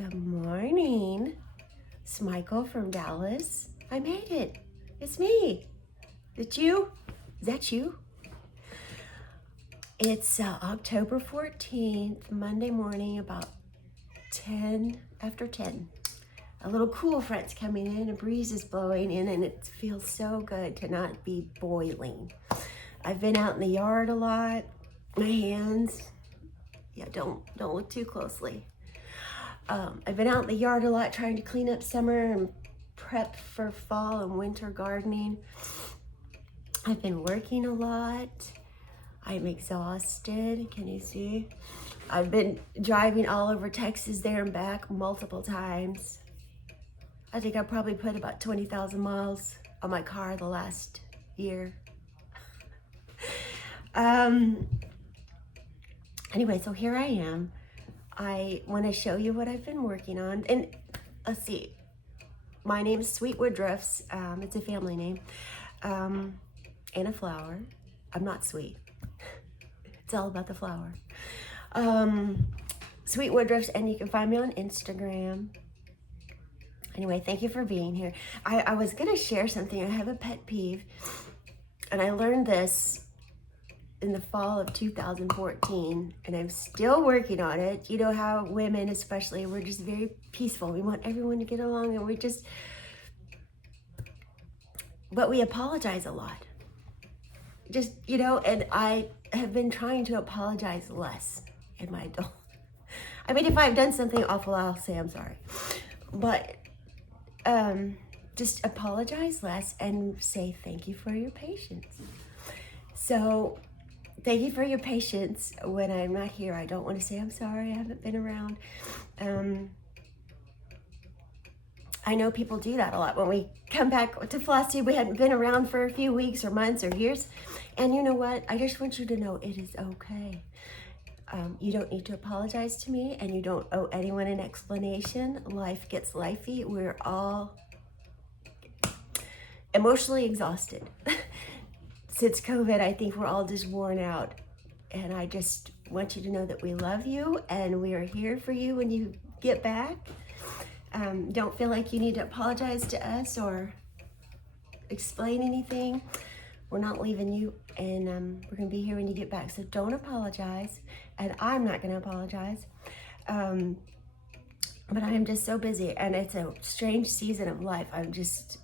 Good morning. It's Michael from Dallas. I made it. It's me. Is it you? Is that you? It's October 14th, Monday morning, about 10 after 10. A little cool front's coming in, a breeze is blowing in, and it feels so good to not be boiling. I've been out in the yard a lot. My hands, don't look too closely. I've been out in the yard a lot trying to clean up summer and prep for fall and winter gardening. I've been working a lot. I'm exhausted, can you see? I've been driving all over Texas there and back multiple times. I think I probably put about 20,000 miles on my car the last year. Anyway, so here I am. I want to show you what I've been working on. And let's see, my name is Sweet Woodruffs. It's a family name. And a flower. I'm not sweet. It's all about the flower. Sweet Woodruffs, and you can find me on Instagram. Anyway, thank you for being here. I was gonna share something. I have a pet peeve, and I learned this in the fall of 2014, and I'm still working on it. You know how women especially, we're just very peaceful. We want everyone to get along, and but we apologize a lot. Just, and I have been trying to apologize less in my adult. I mean, if I've done something awful, I'll say I'm sorry. But just apologize less and say thank you for your patience. So thank you for your patience when I'm not here. I don't want to say I'm sorry, I haven't been around. I know people do that a lot. When we come back to Flosstube, we hadn't been around for a few weeks or months or years. And you know what? I just want you to know it is okay. You don't need to apologize to me, and you don't owe anyone an explanation. Life gets lifey. We're all emotionally exhausted. Since COVID, I think we're all just worn out. And I just want you to know that we love you and we are here for you when you get back. Don't feel like you need to apologize to us or explain anything. We're not leaving you, and we're gonna be here when you get back. So don't apologize, and I'm not gonna apologize. But I am just so busy, and it's a strange season of life. I'm just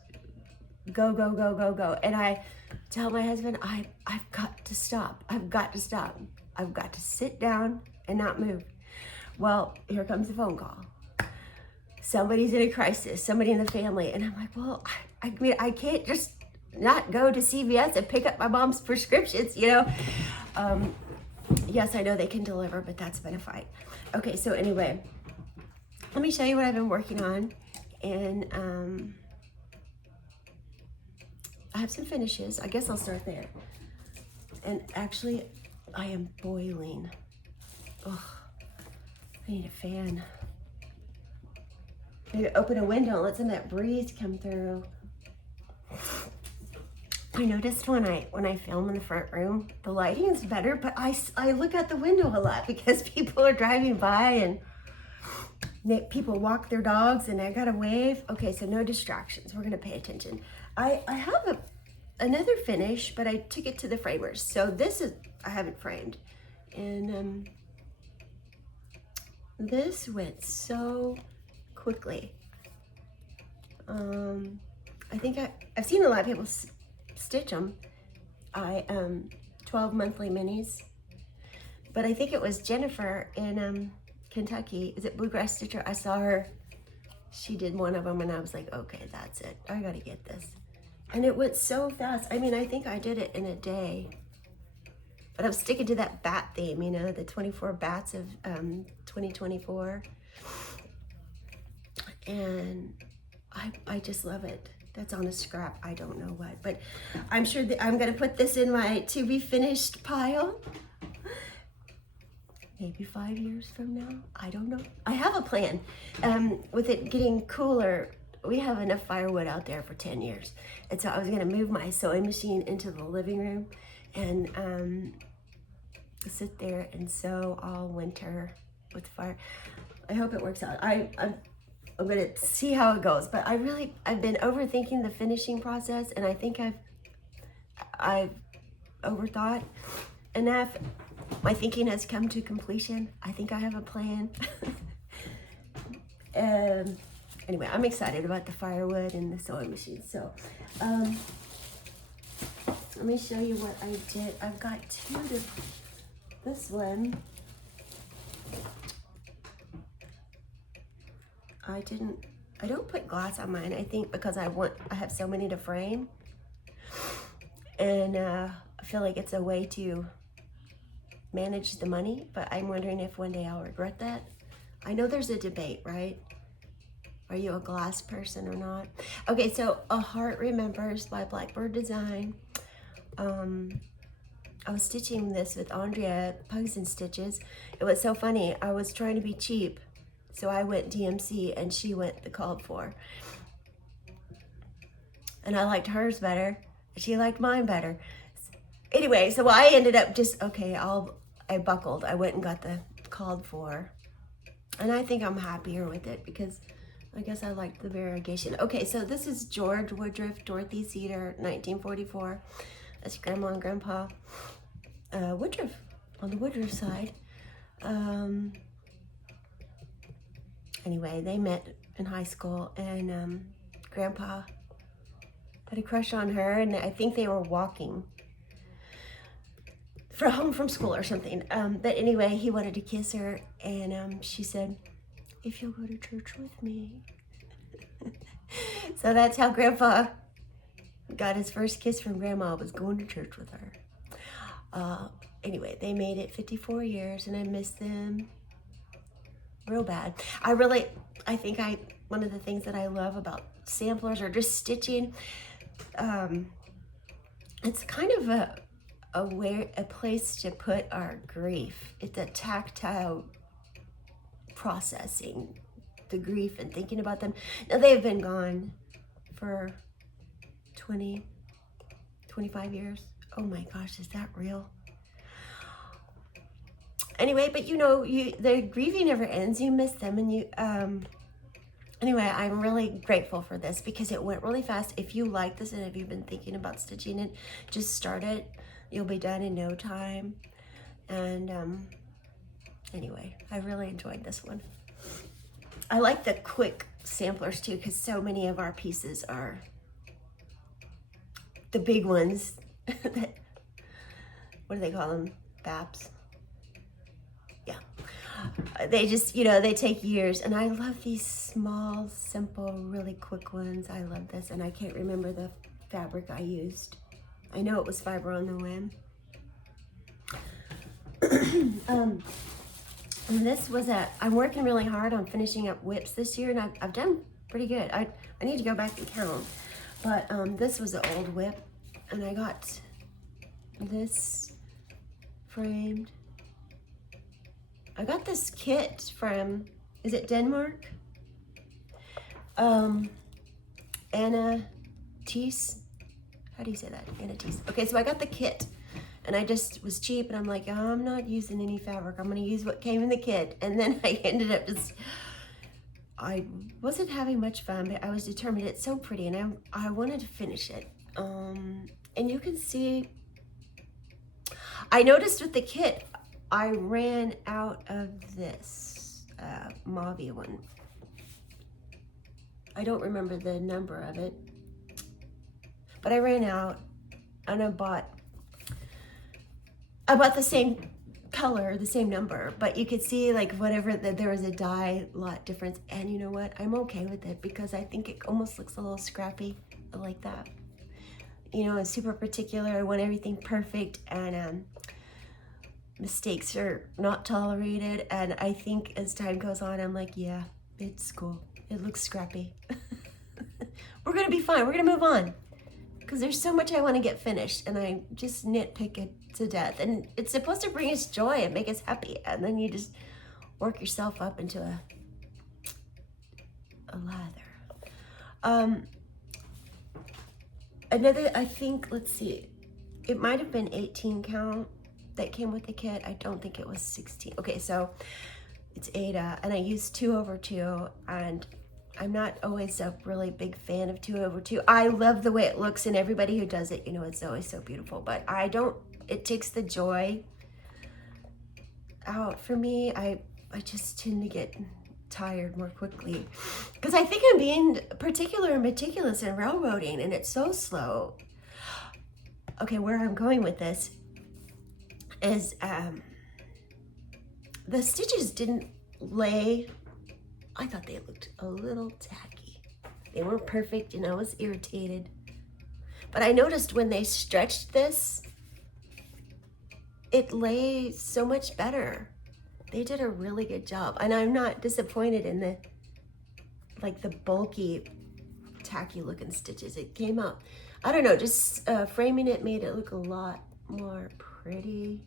go, go, go, go, go. And I tell my husband, I've got to stop. I've got to stop. I've got to sit down and not move. Well, here comes the phone call. Somebody's in a crisis, somebody in the family. And I'm like, well, I mean, I can't just not go to CVS and pick up my mom's prescriptions, Yes, I know they can deliver, but that's been a fight. Okay, so anyway, let me show you what I've been working on. And I have some finishes. I guess I'll start there. And actually, I am boiling. Ugh, I need a fan. Maybe open a window and let some of that breeze come through. I noticed when I film in the front room, the lighting is better, but I look out the window a lot because people are driving by and people walk their dogs and I gotta wave. Okay, so no distractions. We're gonna pay attention. I have another finish, but I took it to the framers. So I have it framed. And this went so quickly. I think I've seen a lot of people stitch them. 12 monthly minis. But I think it was Jennifer in Kentucky. Is it Bluegrass Stitcher? I saw her. She did one of them and I was like, okay, that's it. I gotta get this. And it went so fast. I mean, I think I did it in a day. But I'm sticking to that bat theme, the 24 bats of 2024. And I just love it. That's on a scrap, I don't know what. But I'm sure that I'm gonna put this in my to be finished pile. Maybe 5 years from now, I don't know. I have a plan. With it getting cooler, we have enough firewood out there for 10 years. And so I was gonna move my sewing machine into the living room and sit there and sew all winter with fire. I hope it works out. I'm gonna see how it goes, but I've been overthinking the finishing process, and I think I've overthought enough. My thinking has come to completion. I think I have a plan. Anyway, I'm excited about the firewood and the sewing machine. So, let me show you what I did. I've got this one. I don't put glass on mine, I think because I have so many to frame. And I feel like it's a way to manage the money, but I'm wondering if one day I'll regret that. I know there's a debate, right? Are you a glass person or not? Okay, so A Heart Remembers by Blackbird Design. I was stitching this with Andrea Pugs and Stitches. It was so funny. I was trying to be cheap, so I went DMC and she went the called for. And I liked hers better. She liked mine better. Anyway, so I ended up just, okay, I buckled. I went and got the called for. And I think I'm happier with it because I guess I like the variegation. Okay, so this is George Woodruff, Dorothy Cedar, 1944. That's Grandma and Grandpa Woodruff on the Woodruff side. Anyway, they met in high school, and Grandpa had a crush on her, and I think they were walking home from school or something. But anyway, he wanted to kiss her, and she said, "If you'll go to church with me." So that's how Grandpa got his first kiss from Grandma, was going to church with her. Anyway, they made it 54 years, and I miss them real bad. I think one of the things that I love about samplers or just stitching, it's kind of a place to put our grief. It's a tactile processing the grief and thinking about them. Now, they've been gone for 20, 25 years. Oh my gosh, is that real? Anyway, but the grieving never ends. You miss them, and anyway, I'm really grateful for this because it went really fast. If you like this and if you've been thinking about stitching it, just start it. You'll be done in no time. And anyway, I really enjoyed this one. I like the quick samplers too, because so many of our pieces are the big ones. What do they call them? BAPs. Yeah. They just, they take years. And I love these small, simple, really quick ones. I love this. And I can't remember the fabric I used. I know it was Fiber on the Whim. And this was I'm working really hard on finishing up whips this year, and I've done pretty good. I need to go back and count. But this was an old whip, and I got this framed. I got this kit from, is it Denmark? Anna Tees. How do you say that? Anna Tees. Okay, so I got the kit, and I just was cheap, and I'm like, I'm not using any fabric. I'm going to use what came in the kit. And then I ended up I wasn't having much fun, but I was determined. It's so pretty, and I wanted to finish it. And you can see, I noticed with the kit, I ran out of this mauve one. I don't remember the number of it, but I ran out, and I bought the same color, the same number, but you could see there was a dye lot difference, and you know what? I'm okay with it because I think it almost looks a little scrappy. I like that. I'm super particular. I want everything perfect, and mistakes are not tolerated. And I think as time goes on, I'm like, yeah, it's cool. It looks scrappy. We're gonna be fine. We're gonna move on because there's so much I want to get finished, and I just nitpick it to death. And it's supposed to bring us joy and make us happy, and then you just work yourself up into a lather. Another, I think, let's see, it might have been 18 count that came with the kit. I don't think it was 16. Okay, so It's Ada, and I use 2/2, and I'm not always a really big fan of 2/2. I love the way it looks, and everybody who does it, you know, it's always so beautiful, but I don't, it takes the joy out for me. I just tend to get tired more quickly because I think I'm being particular and meticulous in railroading, and it's so slow. Okay, where I'm going with this is the stitches didn't lay. I thought they looked a little tacky. They weren't perfect, and I was irritated. But I noticed when they stretched this, it lay so much better. They did a really good job, and I'm not disappointed in the bulky, tacky looking stitches. It came out, I don't know, just framing it made it look a lot more pretty.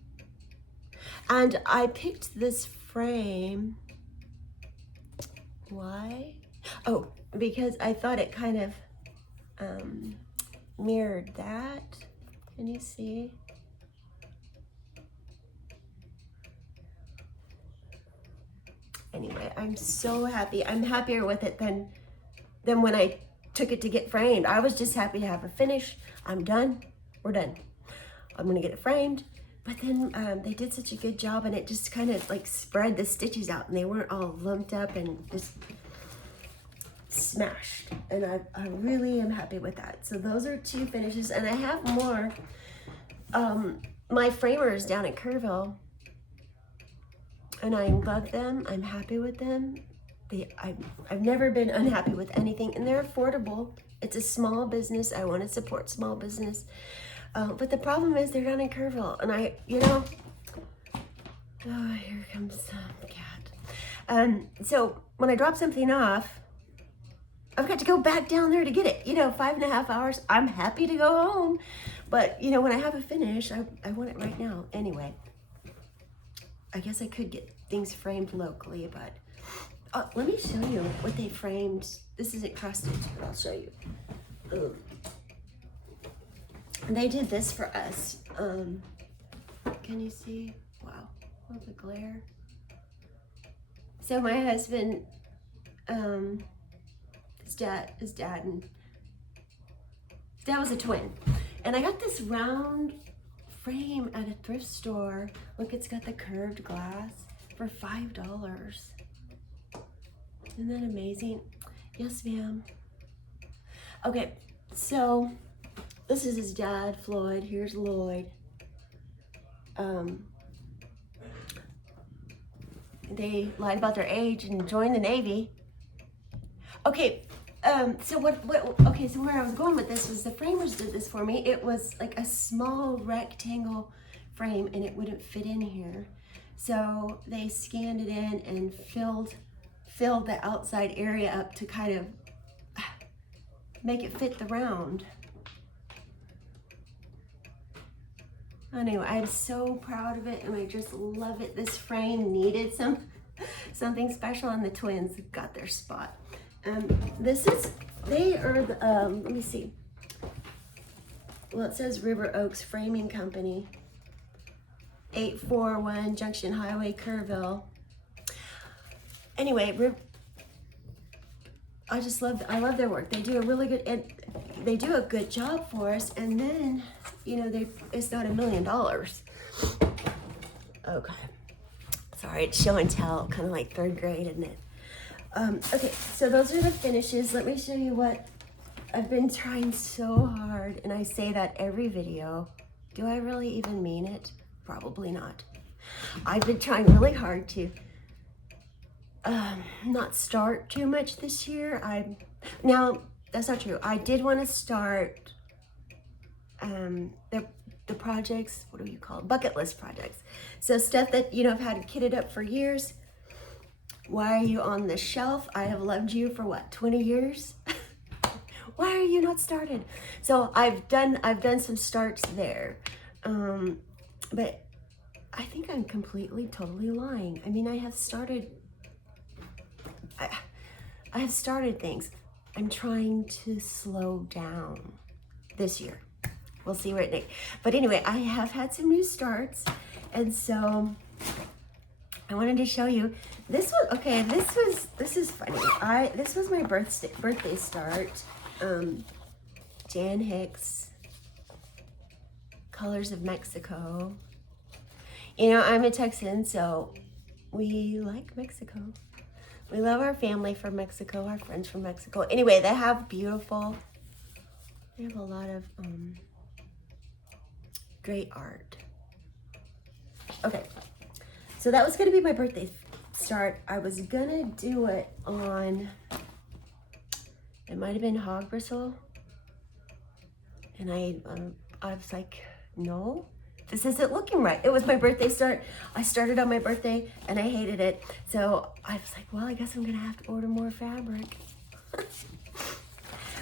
And I picked this frame. Why? Oh, because I thought it kind of mirrored that. Can you see? Anyway, I'm so happy. I'm happier with it than when I took it to get framed. I was just happy to have her finish. I'm done. We're done. I'm gonna get it framed. But then they did such a good job, and it just kind of like spread the stitches out, and they weren't all lumped up and just smashed. And I really am happy with that. So those are 2 finishes, and I have more. My framers down at Kerrville, and I love them. I'm happy with them. I've never been unhappy with anything, and they're affordable. It's a small business. I want to support small business. But the problem is they're down in Kerrville, and oh, here comes the cat. So when I drop something off, I've got to go back down there to get it. You know, 5.5 hours. I'm happy to go home, but you know, when I have a finish, I want it right now. Anyway, I guess I could get things framed locally, but let me show you what they framed. This isn't cross stitch, but I'll show you. They did this for us. Can you see? Wow, all the glare. So my husband, his dad was a twin. And I got this round frame at a thrift store. Look, it's got the curved glass for $5. Isn't that amazing? Yes, ma'am. Okay, so this is his dad, Floyd. Here's Lloyd. They lied about their age and joined the Navy. Okay, so so where I was going with this was the framers did this for me. It was like a small rectangle frame, and it wouldn't fit in here. So they scanned it in and filled the outside area up to kind of make it fit the round. Anyway, I'm so proud of it, and I just love it. This frame needed something special, and the twins got their spot. They are the, let me see. Well, it says River Oaks Framing Company, 841 Junction Highway, Kerrville. Anyway, I love their work. They do a really good, and they do a good job for us. And then, you know, it's not $1 million. Okay, sorry, it's show and tell, kind of like 3rd grade, isn't it? Okay, so those are the finishes. Let me show you what I've been trying so hard, and I say that every video. Do I really even mean it? Probably not. I've been trying really hard to not start too much this year. Now that's not true. I did want to start the projects. What do you call it? Bucket list projects. So stuff that, you know, I've had kitted up for years. Why are you on the shelf? I have loved you for what, 20 years? Why are you not started? So I've done some starts there, but I think I'm totally lying. I mean, I have started things. I'm trying to slow down this year. We'll see where it takes. But anyway, I have had some new starts, and so I wanted to show you this one. Okay, this is funny. This was my birthday start. Jan Hicks, Colors of Mexico. You know, I'm a Texan, so we like Mexico. We love our family from Mexico, our friends from Mexico. Anyway, they have a lot of great art. Okay, so that was gonna be my birthday start. I was gonna do it on, it might have been hog bristle. And I was like, no, this isn't looking right. It was my birthday start. I started on my birthday and I hated it. So I was like, well, I guess I'm gonna have to order more fabric.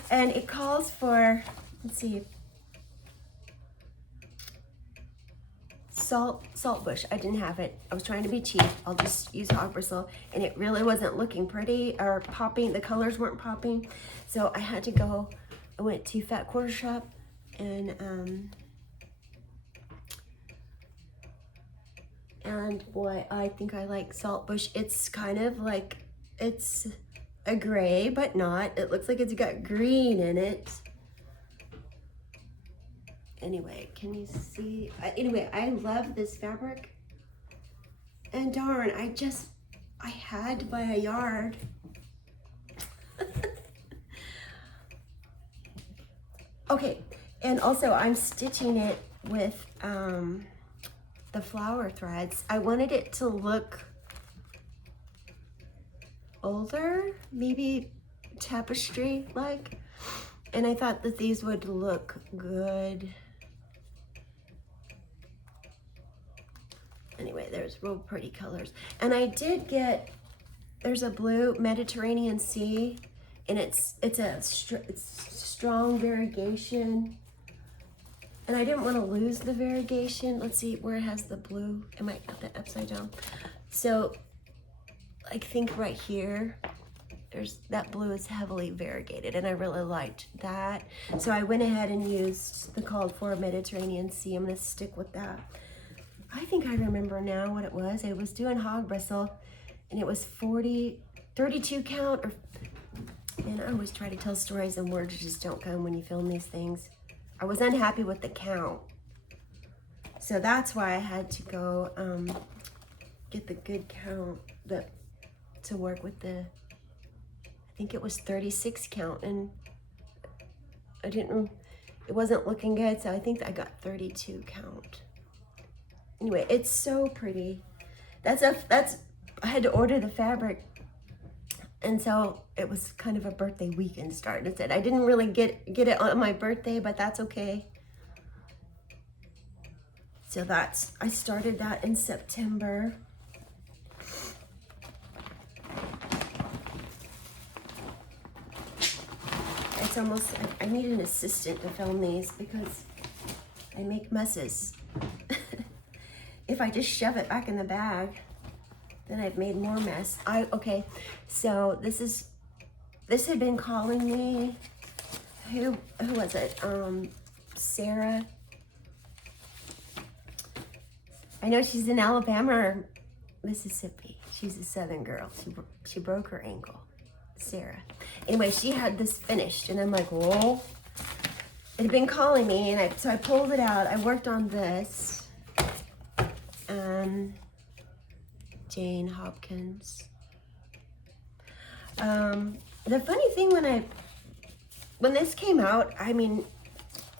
And it calls for, let's see, saltbush. I didn't have it. I was trying to be cheap. I'll just use hog bristle, and it really wasn't looking pretty or popping. The colors weren't popping. So I had to go, I went to Fat Quarter Shop, and boy, I think I like saltbush. It's kind of like, it's a gray, but not. It looks like it's got green in it. Anyway, can you see? Anyway, I love this fabric. And darn, I had to buy a yard. Okay, and also I'm stitching it with the flower threads. I wanted it to look older, maybe tapestry-like. And I thought that these would look good. Anyway, there's real pretty colors. And I did get, there's a blue Mediterranean Sea, and it's strong variegation. And I didn't want to lose the variegation. Let's see where it has the blue. I might got that upside down. So I think right here, that blue is heavily variegated, and I really liked that. So I went ahead and used the called for Mediterranean Sea. I'm gonna stick with that. I think I remember now what it was. I was doing hog bristle, and it was 32 count, and I always try to tell stories and words just don't come when you film these things. I was unhappy with the count. So that's why I had to go get the good count to work with the, I think it was 36 count, and it wasn't looking good, so I think I got 32 count. Anyway, it's so pretty. I had to order the fabric, and so it was kind of a birthday weekend start. Instead, I didn't really get it on my birthday, but that's okay. So I started that in September. It's almost, I need an assistant to film these because I make messes. If I just shove it back in the bag, then I've made more mess. Okay, so this had been calling me. Who was it? Sarah. I know she's in Alabama or Mississippi. She's a Southern girl. She broke her ankle. Sarah. Anyway, she had this finished, and I'm like, whoa. It had been calling me, and so I pulled it out. I worked on this. Jane Hopkins. The funny thing when this came out, I mean,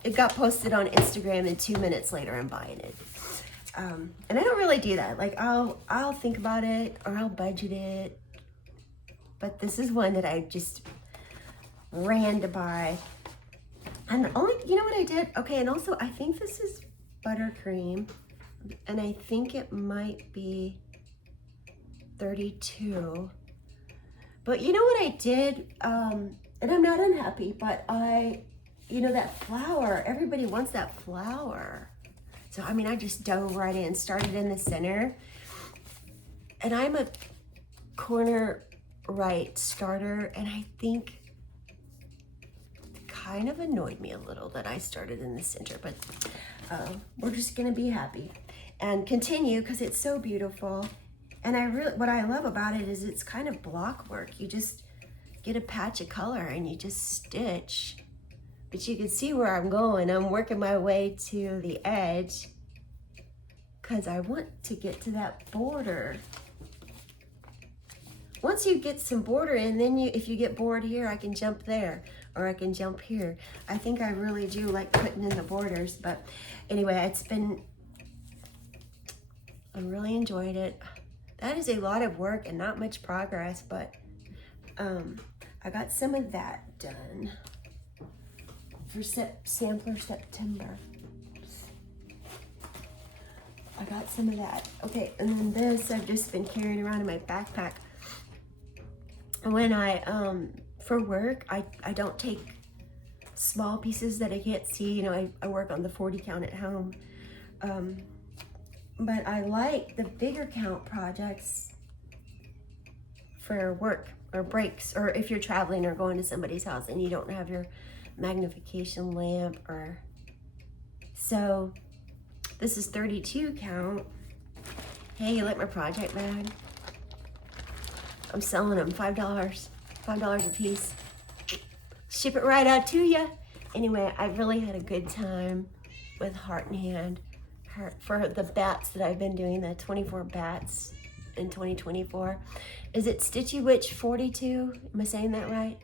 it got posted on Instagram, and 2 minutes later I'm buying it. And I don't really do that. Like I'll think about it, or I'll budget it. But this is one that I just ran to buy. And you know what I did? Okay, and also I think this is buttercream, and I think it might be 32. But you know what I did? And I'm not unhappy, but you know that flower, everybody wants that flower. So, I mean, I just dove right in, started in the center. And I'm a corner right starter, and I think it kind of annoyed me a little that I started in the center, but we're just gonna be happy and continue because it's so beautiful. And what I love about it is it's kind of block work. You just get a patch of color and you just stitch. But you can see where I'm going. I'm working my way to the edge because I want to get to that border. Once you get some border in, then if you get bored here, I can jump there or I can jump here. I think I really do like putting in the borders, but anyway, I really enjoyed it. That is a lot of work and not much progress, but I got some of that done for Sampler September. I got some of that. Okay, and then this I've just been carrying around in my backpack. When for work, I don't take small pieces that I can't see. You know, I work on the 40 count at home. But I like the bigger count projects for work or breaks, or if you're traveling or going to somebody's house and you don't have your magnification lamp so this is 32 count. Hey, you like my project bag? I'm selling them $5 a piece. Ship it right out to you. Anyway, I really had a good time with Heart in Hand for the bats that I've been doing, the 24 bats in 2024. Is it Stitchy Witch 42? Am I saying that right?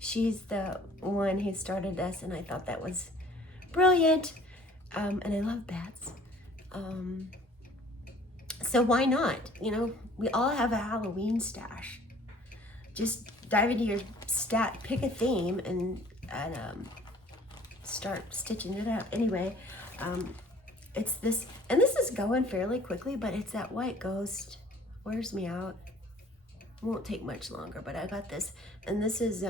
She's the one who started this, and I thought that was brilliant. And I love bats. So why not? You know, we all have a Halloween stash. Just dive into your stash, pick a theme, and start stitching it up. Anyway, it's this, and this is going fairly quickly, but it's that white ghost. Wears me out. Won't take much longer, but I got this, and this is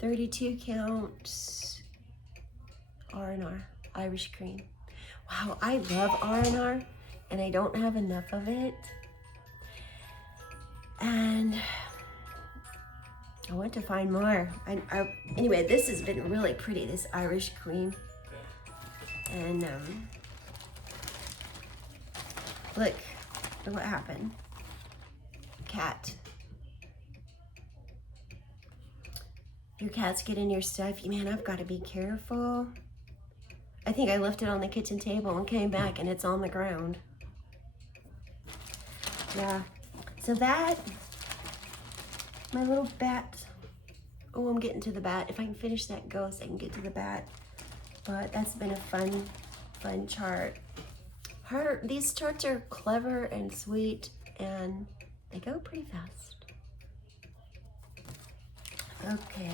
32 count R&R, Irish cream. Wow, I love R&R, and I don't have enough of it. And I want to find more. Anyway, this has been really pretty, this Irish cream. And look what happened. Cat. Your cats get in your stuff. Man, I've got to be careful. I think I left it on the kitchen table and came back and it's on the ground. Yeah. So that, my little bat. Oh, I'm getting to the bat. If I can finish that ghost, I can get to the bat. But that's been a fun chart. These charts are clever and sweet, and they go pretty fast. Okay.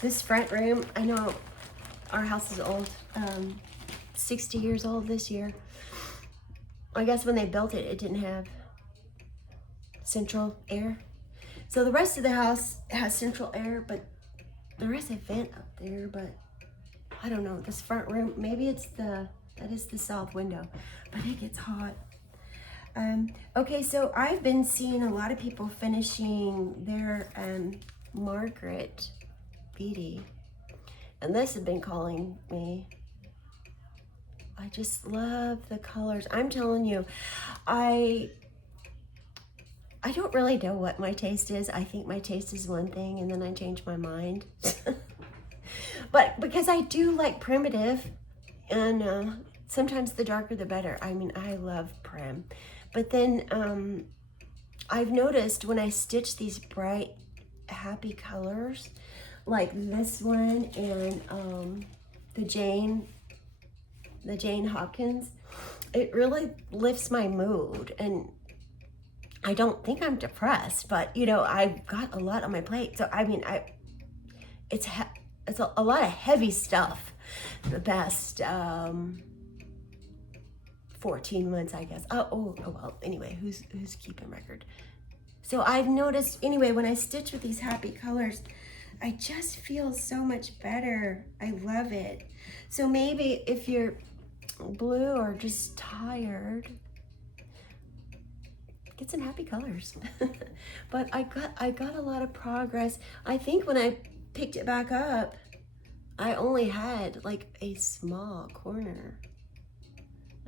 This front room, I know our house is old, 60 years old this year. I guess when they built it, it didn't have central air. So the rest of the house has central air, but there is a vent up there, but I don't know, this front room, maybe that is the south window, but it gets hot. Okay, so I've been seeing a lot of people finishing their Margaret beadie, and this has been calling me. I just love the colors. I'm telling you, I don't really know what my taste is. I think my taste is one thing, and then I change my mind. But because I do like primitive, and sometimes the darker the better. I mean, I love prim. But then I've noticed when I stitch these bright, happy colors, like this one and the Jane Hopkins, it really lifts my mood. And I don't think I'm depressed, but you know, I've got a lot on my plate. So I mean, it's a lot of heavy stuff. The past 14 months, I guess. Oh well, anyway, who's keeping record? So I've noticed, anyway, when I stitch with these happy colors, I just feel so much better. I love it. So maybe if you're blue or just tired, get some happy colors. But I got a lot of progress. I think when I picked it back up, I only had like a small corner.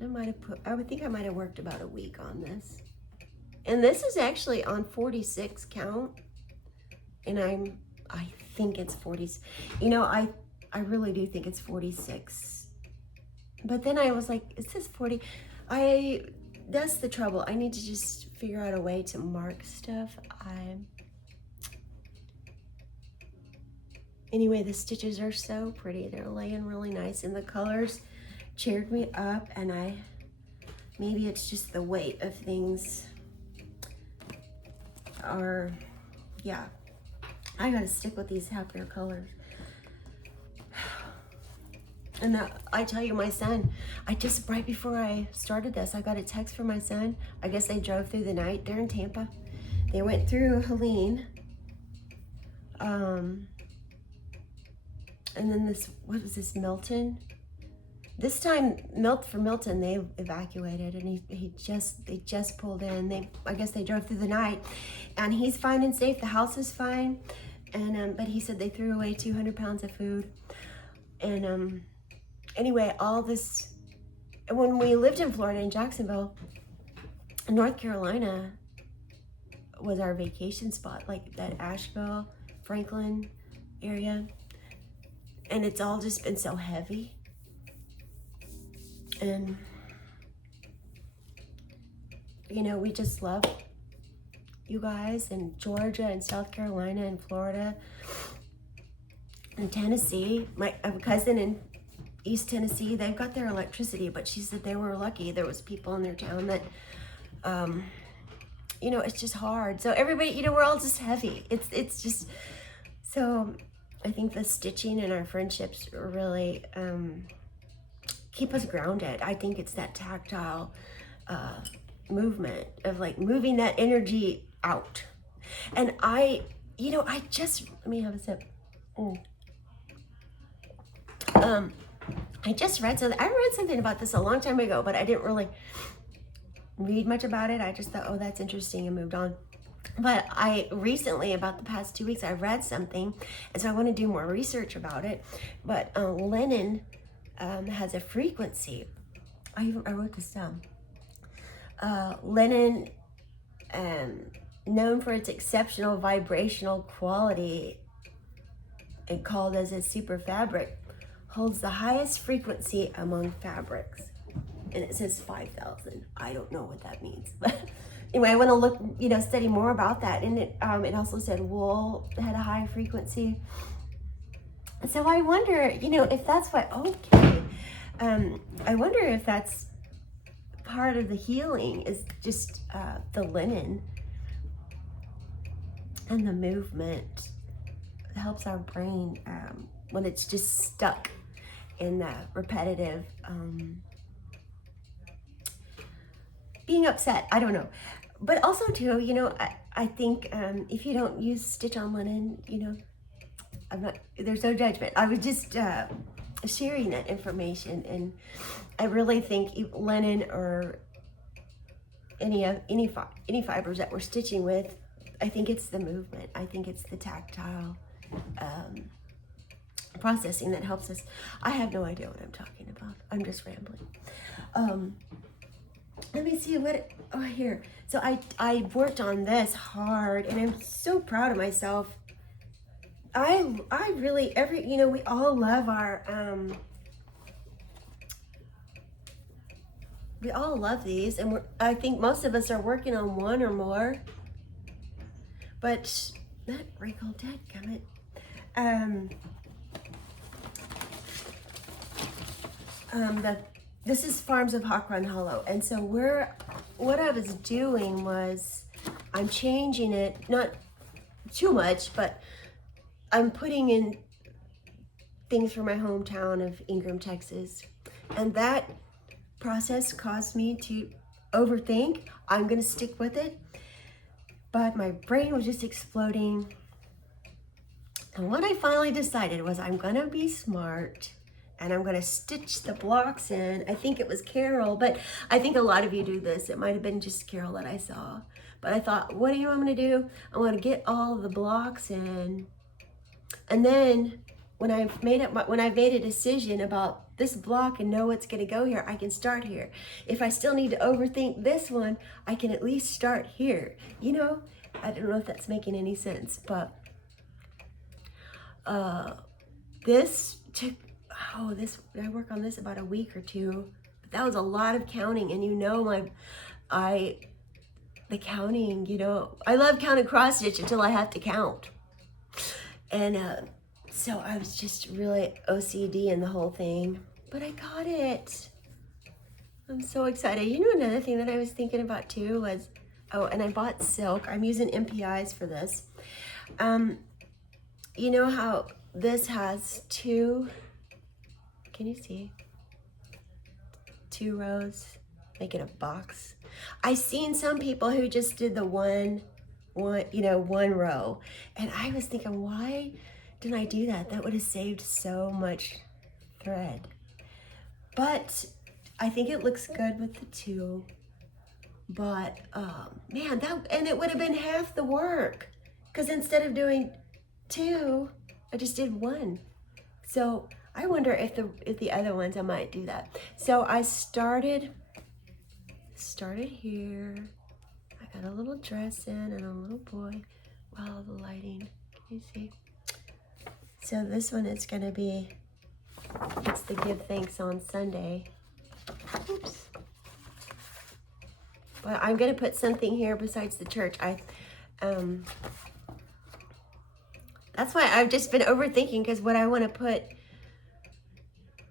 I would think I might have worked about a week on this. And this is actually on 46 count. And I think it's 40. You know, I really do think it's 46. But then I was like, it says 40. That's the trouble. I need to just figure out a way to mark stuff. Anyway, the stitches are so pretty. They're laying really nice, and the colors cheered me up, and maybe it's just the weight of things yeah. I gotta stick with these happier colors. And I tell you, my son, right before I started this, I got a text from my son. I guess they drove through the night. They're in Tampa. They went through Helene. And then what was this, Milton? This time, for Milton, they evacuated, and they just pulled in. I guess they drove through the night, and he's fine and safe. The house is fine, and but he said they threw away 200 pounds of food, and anyway, all this. When we lived in Florida, in Jacksonville, North Carolina was our vacation spot, like that Asheville, Franklin area, and it's all just been so heavy. And, you know, we just love you guys in Georgia and South Carolina and Florida and Tennessee. I have a cousin in East Tennessee. They've got their electricity, but she said they were lucky. There was people in their town that, you know, it's just hard. So everybody, you know, we're all just heavy. It's just, so I think the stitching and our friendships really, keep us grounded. I think it's that tactile movement of like moving that energy out. And let me have a sip. I just read something about this a long time ago, but I didn't really read much about it. I just thought, oh, that's interesting, and moved on. But I recently, about the past 2 weeks, I read something, and so I want to do more research about it. But linen has a frequency. I wrote this down. Linen, known for its exceptional vibrational quality and called as a super fabric, holds the highest frequency among fabrics. And it says 5,000. I don't know what that means. But anyway, I want to look, study more about that. And it also said wool had a high frequency. So I wonder, if that's what, I wonder if that's part of the healing is just the linen and the movement helps our brain when it's just stuck in that repetitive being upset. I don't know. But also too, I think if you don't use stitch on linen, there's no judgment. I was just sharing that information, and I really think linen or any fibers that we're stitching with, I think it's the movement. I think it's the tactile processing that helps us. I have no idea what I'm talking about. I'm just rambling. Let me see here. So I worked on this hard, and I'm so proud of myself. I really, we all love our, we all love these, and I think most of us are working on one or more, but not wrinkle, dadgummit. This is Farms of Hawk Run Hollow, and so what I was doing was I'm changing it, not too much, but I'm putting in things from my hometown of Ingram, Texas, and that process caused me to overthink. I'm gonna stick with it, but my brain was just exploding, and what I finally decided was I'm gonna be smart, and I'm gonna stitch the blocks in. I think it was Carol, but I think a lot of you do this. It might have been just Carol that I saw, but I thought, what do you want me to do? I wanna get all the blocks in, and then when I've made a decision about this block and know what's going to go here, I can start here. If I still need to overthink this one, I can at least start here. You know, I don't know if that's making any sense, but this took, I work on this about a week or two. But that was a lot of counting, and you know, the counting, you know, I love counting cross stitch until I have to count. And so I was just really OCD in the whole thing, but I got it. I'm so excited. You know, another thing that I was thinking about too was, oh, and I bought silk. I'm using MPIs for this. You know how this has two, can you see? 2 rows, make it a box. I seen some people who just did the one row, and I was thinking, why didn't I do that? That would have saved so much thread. But I think it looks good with the 2. But man, and it would have been half the work, because instead of doing 2, I just did 1. So I wonder if the other ones I might do that. So I started here. I got a little dress in and a little boy. Wow, the lighting, can you see? So this one is gonna be, it's the Give Thanks on Sunday. Oops. But I'm gonna put something here besides the church. That's why I've just been overthinking, because what I want to put,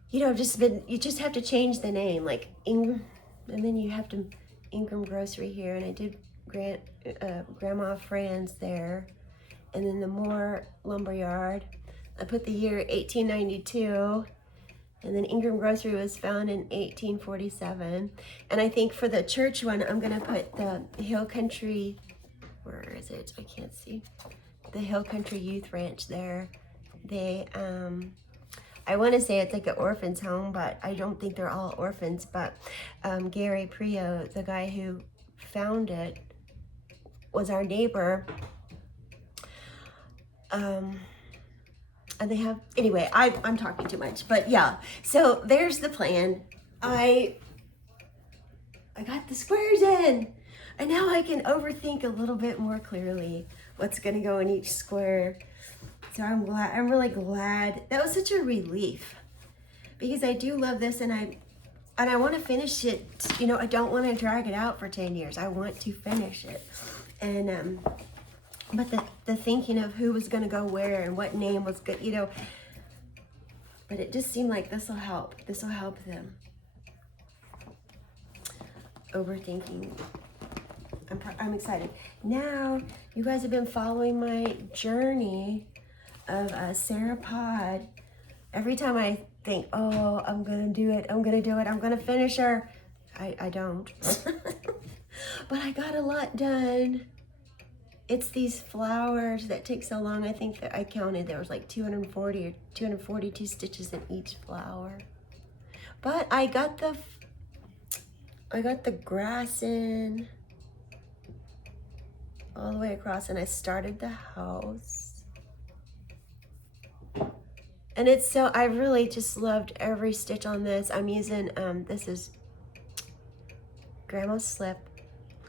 you know, you just have to change the name, like Ingram, and then you have to Ingram Grocery here, and I did Grandma Fran's there, and then the Moore Lumberyard. I put the year 1892, and then Ingram Grocery was found in 1847, and I think for the church one, I'm gonna put the Hill Country, where is it? I can't see. The Hill Country Youth Ranch there. They, I want to say it's like an orphan's home, but I don't think they're all orphans. But Gary Prio, the guy who found it, was our neighbor. And they have, anyway, I'm talking too much, but yeah. So there's the plan. I got the squares in, and now I can overthink a little bit more clearly what's gonna go in each square. So I'm really glad. That was such a relief, because I do love this, and I want to finish it. You know, I don't want to drag it out for 10 years. I want to finish it. And but the thinking of who was gonna go where and what name was good, you know, but it just seemed like this will help. This will help them. Overthinking. I'm excited. Now, you guys have been following my journey of Sarah Pod. Every time I think, oh, I'm gonna do it, I'm gonna finish her, I don't. But I got a lot done. It's these flowers that take so long. I think that I counted, there was like 240 or 242 stitches in each flower. But I got the grass in all the way across, and I started the house. And it's so, I really just loved every stitch on this. I'm using, this is Grandma's Slip,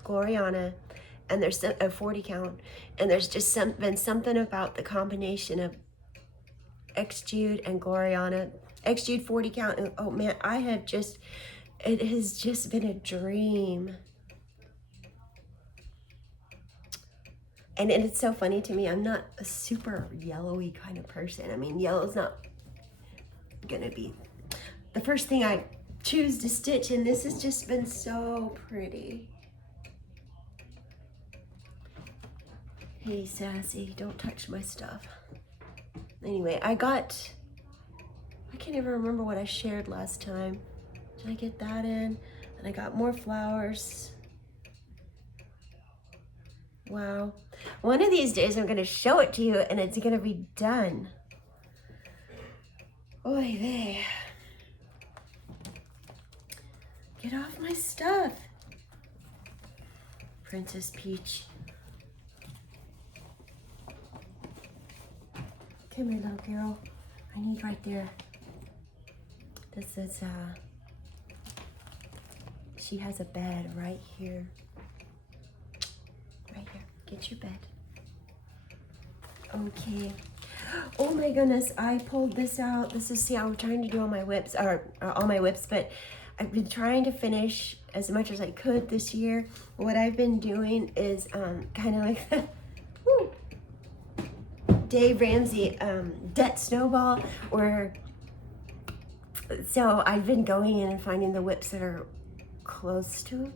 Gloriana, and there's a 40 count. And there's just been something about the combination of X-Jude and Gloriana. X-Jude 40 count, and oh man, it has just been a dream. And it's so funny to me, I'm not a super yellowy kind of person. I mean, yellow's not gonna be the first thing I choose to stitch, and this has just been so pretty. Hey, Sassy, don't touch my stuff. Anyway, I can't even remember what I shared last time. Did I get that in? And I got more flowers. Wow. One of these days I'm going to show it to you, and it's going to be done. Oy vey. Get off my stuff. Princess Peach. Come here, little girl. I need right there. This is, she has a bed right here. Right here. Get your bed. Okay. Oh my goodness, I pulled this out. This is, see, I was trying to do all my whips, or all my whips, but I've been trying to finish as much as I could this year. What I've been doing is kind of like the Dave Ramsey debt snowball, where, so I've been going in and finding the whips that are close to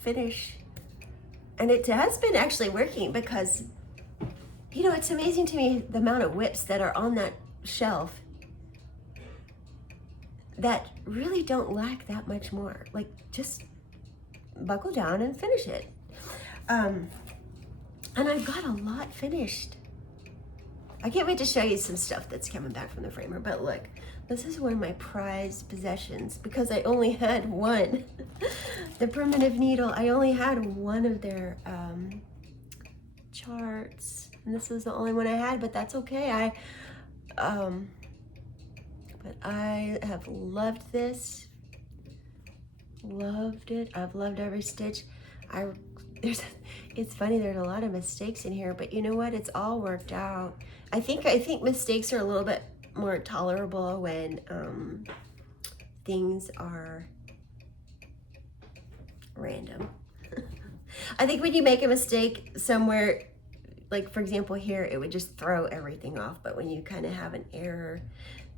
finish. And it has been actually working because, you know, it's amazing to me the amount of whips that are on that shelf that really don't lack that much more. Like, just buckle down and finish it. And I've got a lot finished. I can't wait to show you some stuff that's coming back from the framer. But look, this is one of my prized possessions because I only had one. The primitive needle, I only had one of their charts. And this was the only one I had, but that's okay. But I have loved this. Loved it. I've loved every stitch. It's funny, there's a lot of mistakes in here, but you know what? It's all worked out. I think mistakes are a little bit more tolerable when things are random. I think when you make a mistake somewhere, like for example here, it would just throw everything off. But when you kind of have an error,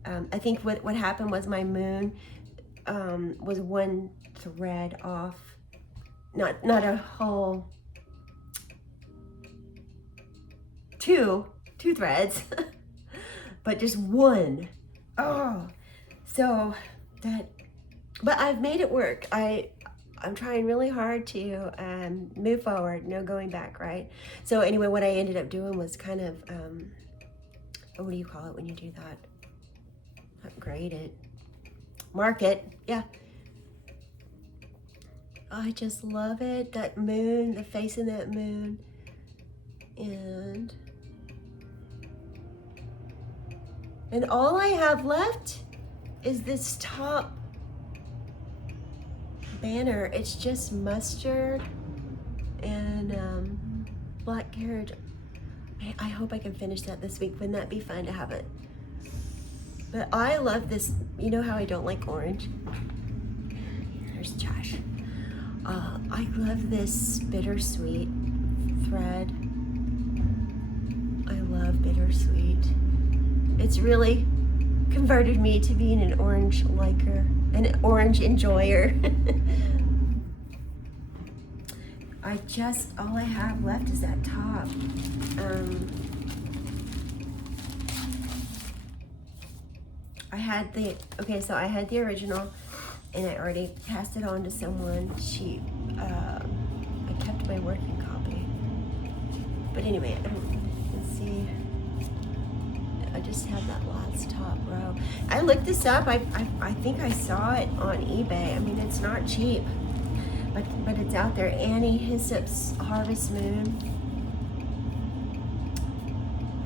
I think what happened was my moon was one thread off, not a whole two threads, but just one. Oh, so that, but I've made it work. I'm trying really hard to move forward, no going back, right? So anyway, what I ended up doing was kind of, what do you call it when you do that? Not grade it, mark it, yeah. I just love it, that moon, the face in that moon, and all I have left is this top banner. It's just mustard and black carriage. I hope I can finish that this week. Wouldn't that be fun to have it? But I love this. You know how I don't like orange? There's Josh. I love this bittersweet thread. I love bittersweet. It's really converted me to being an orange liker, an orange enjoyer. All I have left is that top. I had the original, and I already passed it on to someone. I kept my working copy. But anyway, let's see. I just have that last top row. I looked this up. I think I saw it on eBay. I mean, it's not cheap, but it's out there. Annie Hyssop's Harvest Moon.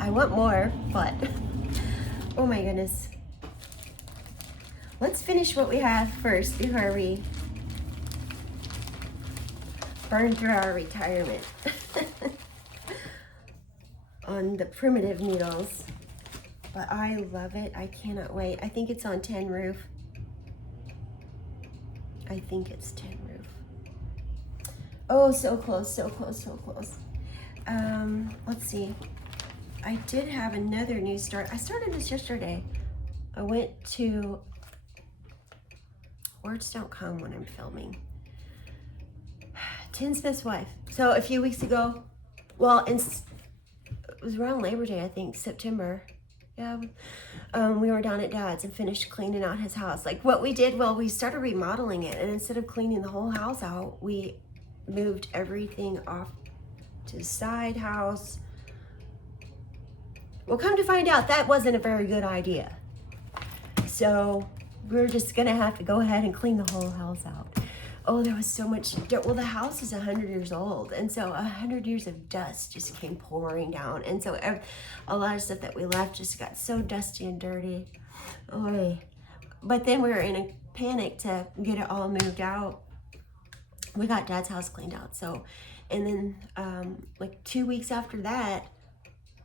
I want more, but oh my goodness. Let's finish what we have first before we burn through our retirement on the primitive needles. But I love it. I cannot wait. I think it's on 10 roof. I think it's 10 roof. Oh, so close, so close, so close. Let's see. I did have another new start. I started this yesterday. I went to, words don't come when I'm filming. Tinsmith's Wife. So a few weeks ago, well, it was around Labor Day, I think, September. Yeah, we were down at Dad's and finished cleaning out his house. Like what we did, well, we started remodeling it, and instead of cleaning the whole house out, we moved everything off to the side house. Well, come to find out, that wasn't a very good idea. So we're just gonna have to go ahead and clean the whole house out. Oh, there was so much dirt. Well, the house is 100 years old, and so 100 years of dust just came pouring down. And so a lot of stuff that we left just got so dusty and dirty. Oy. But then we were in a panic to get it all moved out. We got Dad's house cleaned out. So, and then like 2 weeks after that,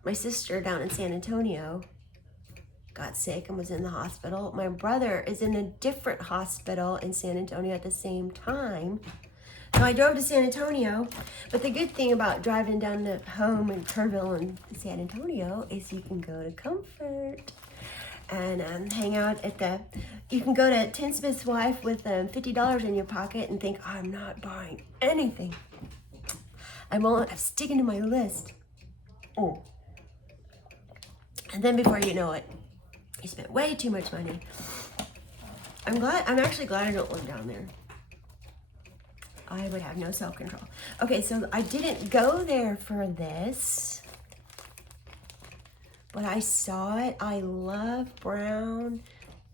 my sister down in San Antonio got sick and was in the hospital. My brother is in a different hospital in San Antonio at the same time. So I drove to San Antonio, but the good thing about driving down to home in Kerrville and San Antonio is you can go to Comfort and hang out at the, you can go to Tinsmith's wife with $50 in your pocket and think, I'm not buying anything. I'm sticking to my list. Oh. And then before you know it, you spent way too much money. I'm actually glad I don't live down there. I would have no self-control. Okay, so I didn't go there for this, but I saw it. I love brown,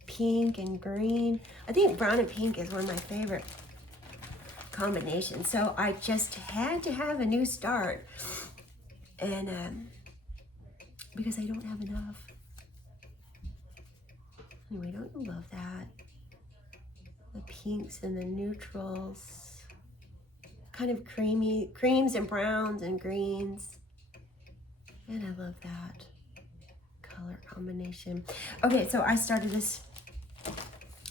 pink, and green. I think brown and pink is one of my favorite combinations. So I just had to have a new start, and because I don't have enough. Anyway, don't you love that? The pinks and the neutrals. Kind of creams and browns and greens. And I love that color combination. Okay, so I started this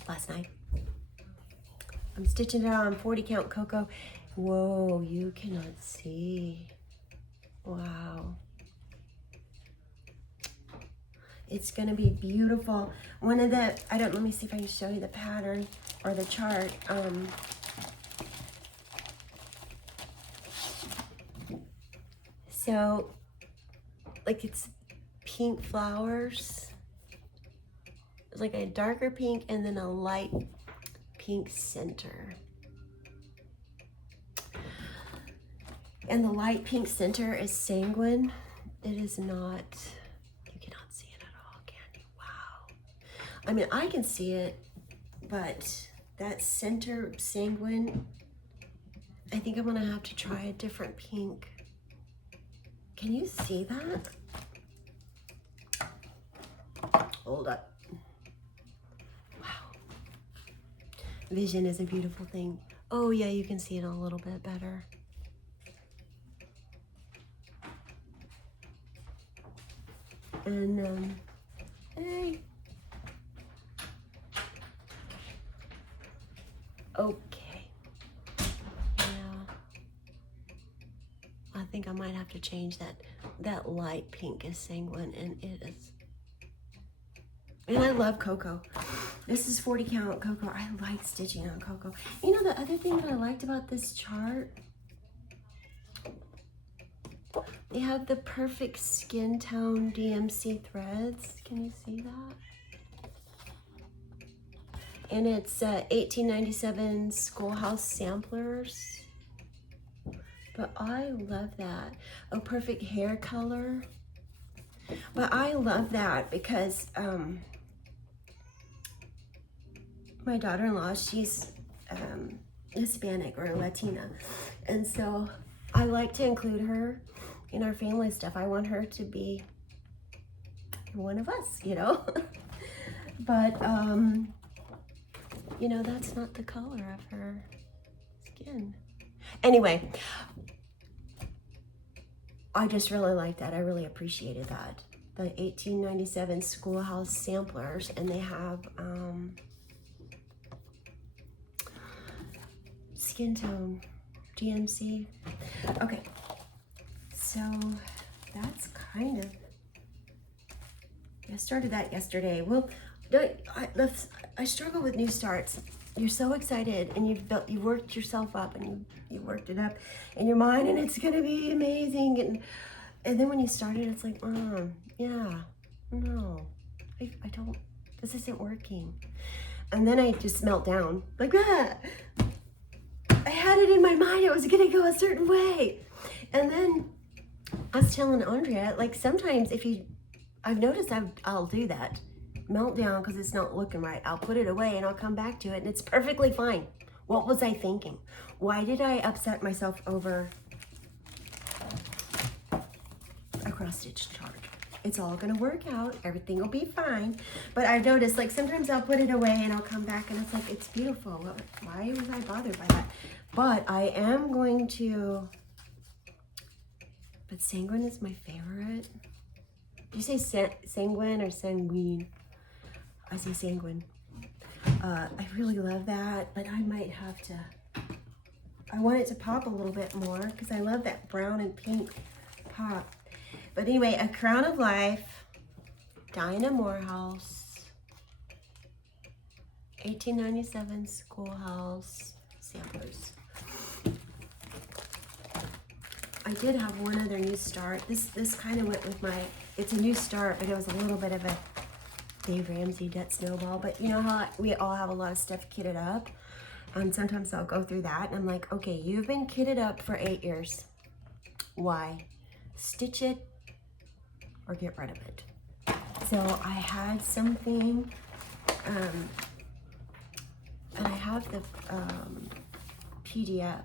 last night. I'm stitching it on 40 count cocoa. Whoa, you cannot see. Wow. It's gonna be beautiful. One of the, let me see if I can show you the pattern or the chart. So, like it's pink flowers. It's like a darker pink and then a light pink center. And the light pink center is sanguine. It is not, you cannot see it at all, can you? Wow. I mean, I can see it, but that center sanguine, I think I'm gonna have to try a different pink. Can you see that? Hold up. Wow. Vision is a beautiful thing. Oh yeah, you can see it a little bit better. And hey. Okay. Yeah. I think I might have to change that. That light pink is sanguine, and it is. And I love cocoa. This is 40 count cocoa. I like stitching on cocoa. You know the other thing that I liked about this chart? They have the perfect skin tone DMC threads. Can you see that? And it's 1897 Schoolhouse Samplers. But I love that. Oh, perfect hair color. But I love that because my daughter-in-law, she's Hispanic or Latina. And so I like to include her in our family stuff. I want her to be one of us, you know? But, you know, that's not the color of her skin. Anyway, I just really like that. I really appreciated that. The 1897 Schoolhouse Samplers, and they have skin tone DMC. Okay, so that's kind of, I started that yesterday. Well, I struggle with new starts. You're so excited, and you worked yourself up, and you worked it up in your mind, and it's gonna be amazing. And then when you start it, it's like, yeah, no, I don't. This isn't working. And then I just melt down like that. I had it in my mind it was gonna go a certain way, and then I was telling Andrea, like sometimes I've noticed I'll do that. meltdown because it's not looking right. I'll put it away and I'll come back to it and it's perfectly fine. What was I thinking? Why did I upset myself over a cross-stitch chart? It's all gonna work out. Everything will be fine. But I've noticed, like, sometimes I'll put it away and I'll come back and it's like, it's beautiful. Why was I bothered by that? But I am going to, but sanguine is my favorite. Do you say sanguine or sanguine? I say sanguine. I really love that, but I might have to, I want it to pop a little bit more because I love that brown and pink pop. But anyway, A Crown of Life, Dinah Morehouse, 1897 Schoolhouse samplers. I did have one other new start. This kind of went with my, it's a new start, but it was a little bit of a Dave Ramsey Debt Snowball. But you know how we all have a lot of stuff kitted up? And sometimes I'll go through that and I'm like, okay, you've been kitted up for 8 years. Why? Stitch it or get rid of it. So I had something, and I have the PDF.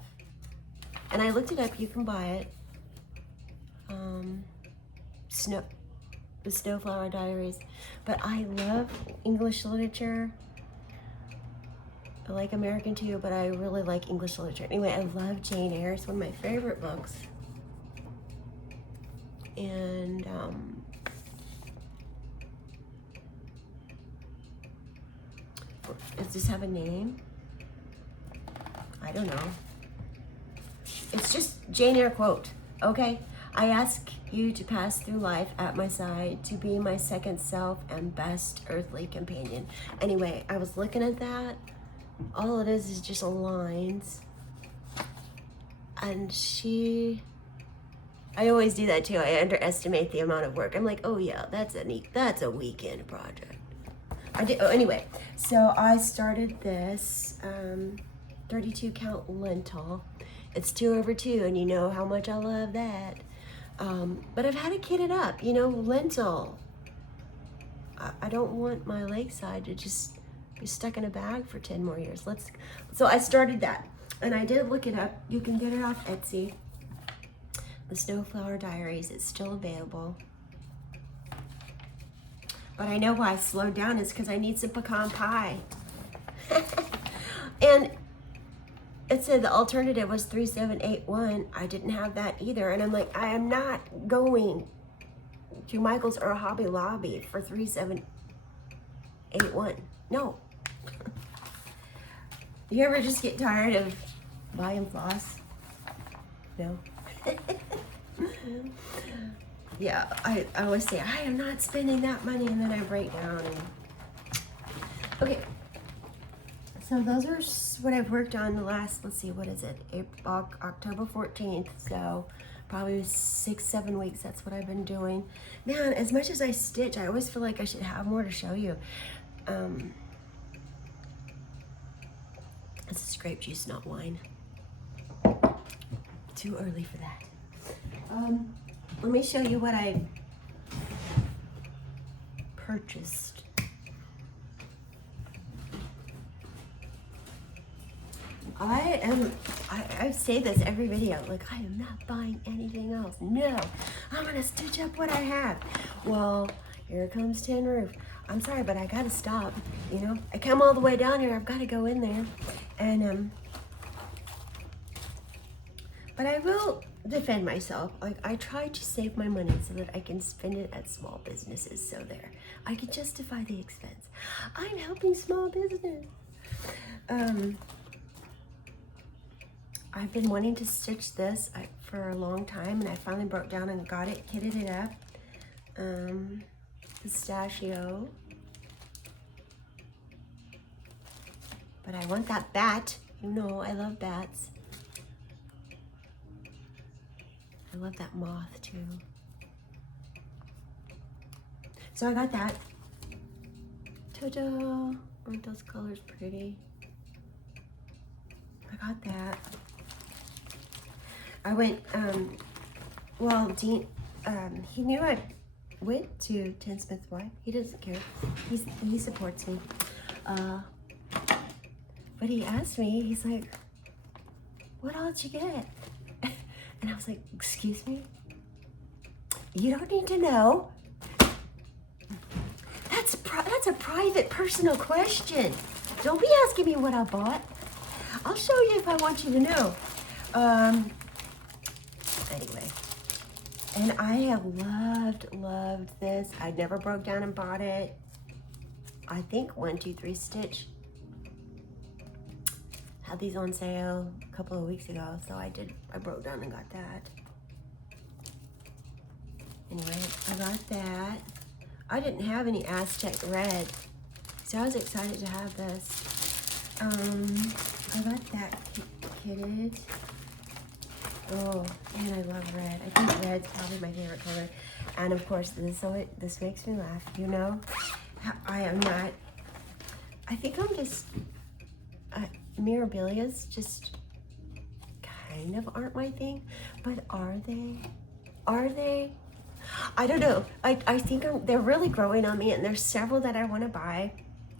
And I looked it up, you can buy it. The Snowflower Diaries. But I love English literature. I like American too, but I really like English literature. Anyway, I love Jane Eyre. It's one of my favorite books. And does this have a name? I don't know. It's just Jane Eyre quote, okay? I ask you to pass through life at my side, to be my second self and best earthly companion. Anyway, I was looking at that. All it is just lines. And I always do that too. I underestimate the amount of work. I'm like, oh yeah, that's a weekend project. Anyway, so I started this 32 count lentil. It's 2/2, and you know how much I love that. But I've had it kitted up, you know, lentil. I don't want my lakeside to just be stuck in a bag for 10 more years. So I started that, and I did look it up. You can get it off Etsy. The Snowflower Diaries, it's still available. But I know why I slowed down is because I need some pecan pie. And it said the alternative was 3781. I didn't have that either. And I'm like, I am not going to Michael's or Hobby Lobby for 3781. No. You ever just get tired of buying floss? No. Yeah, I always say, I am not spending that money, and then I break down. Okay. So those are what I've worked on the last, let's see, what is it? October 14th. So probably 6-7 weeks. That's what I've been doing. Man, as much as I stitch, I always feel like I should have more to show you. This is grape juice, not wine. Too early for that. Let me show you what I purchased. I say this every video, like, I am not buying anything else. No, I'm gonna stitch up what I have. Well, here comes Tin Roof. I'm sorry, but I gotta stop, you know? I come all the way down here, I've gotta go in there. And, but I will defend myself. Like, I try to save my money so that I can spend it at small businesses. So there, I can justify the expense. I'm helping small business. I've been wanting to stitch this for a long time, and I finally broke down and got it, kitted it up. Pistachio. But I want that bat. You know, I love bats. I love that moth too. So I got that. Ta-da! Aren't those colors pretty? I got that. I went, well, Dean, he knew I went to Tim Smith's wife. He doesn't care. He supports me. But he asked me, he's like, what all did you get? And I was like, excuse me? You don't need to know. That's a private, personal question. Don't be asking me what I bought. I'll show you if I want you to know. Anyway. And I have loved this. I never broke down and bought it. I think 1, 2, 3 Stitch had these on sale a couple of weeks ago, so I broke down and got that. Anyway, I got that. I didn't have any Aztec red, so I was excited to have this. I got that kitted. Oh, and I love red. I think red's probably my favorite color. And of course, this makes me laugh. You know, I am not, I think I'm just, mirabilias just kind of aren't my thing, but are they? Are they? I don't know. I think they're really growing on me, and there's several that I want to buy.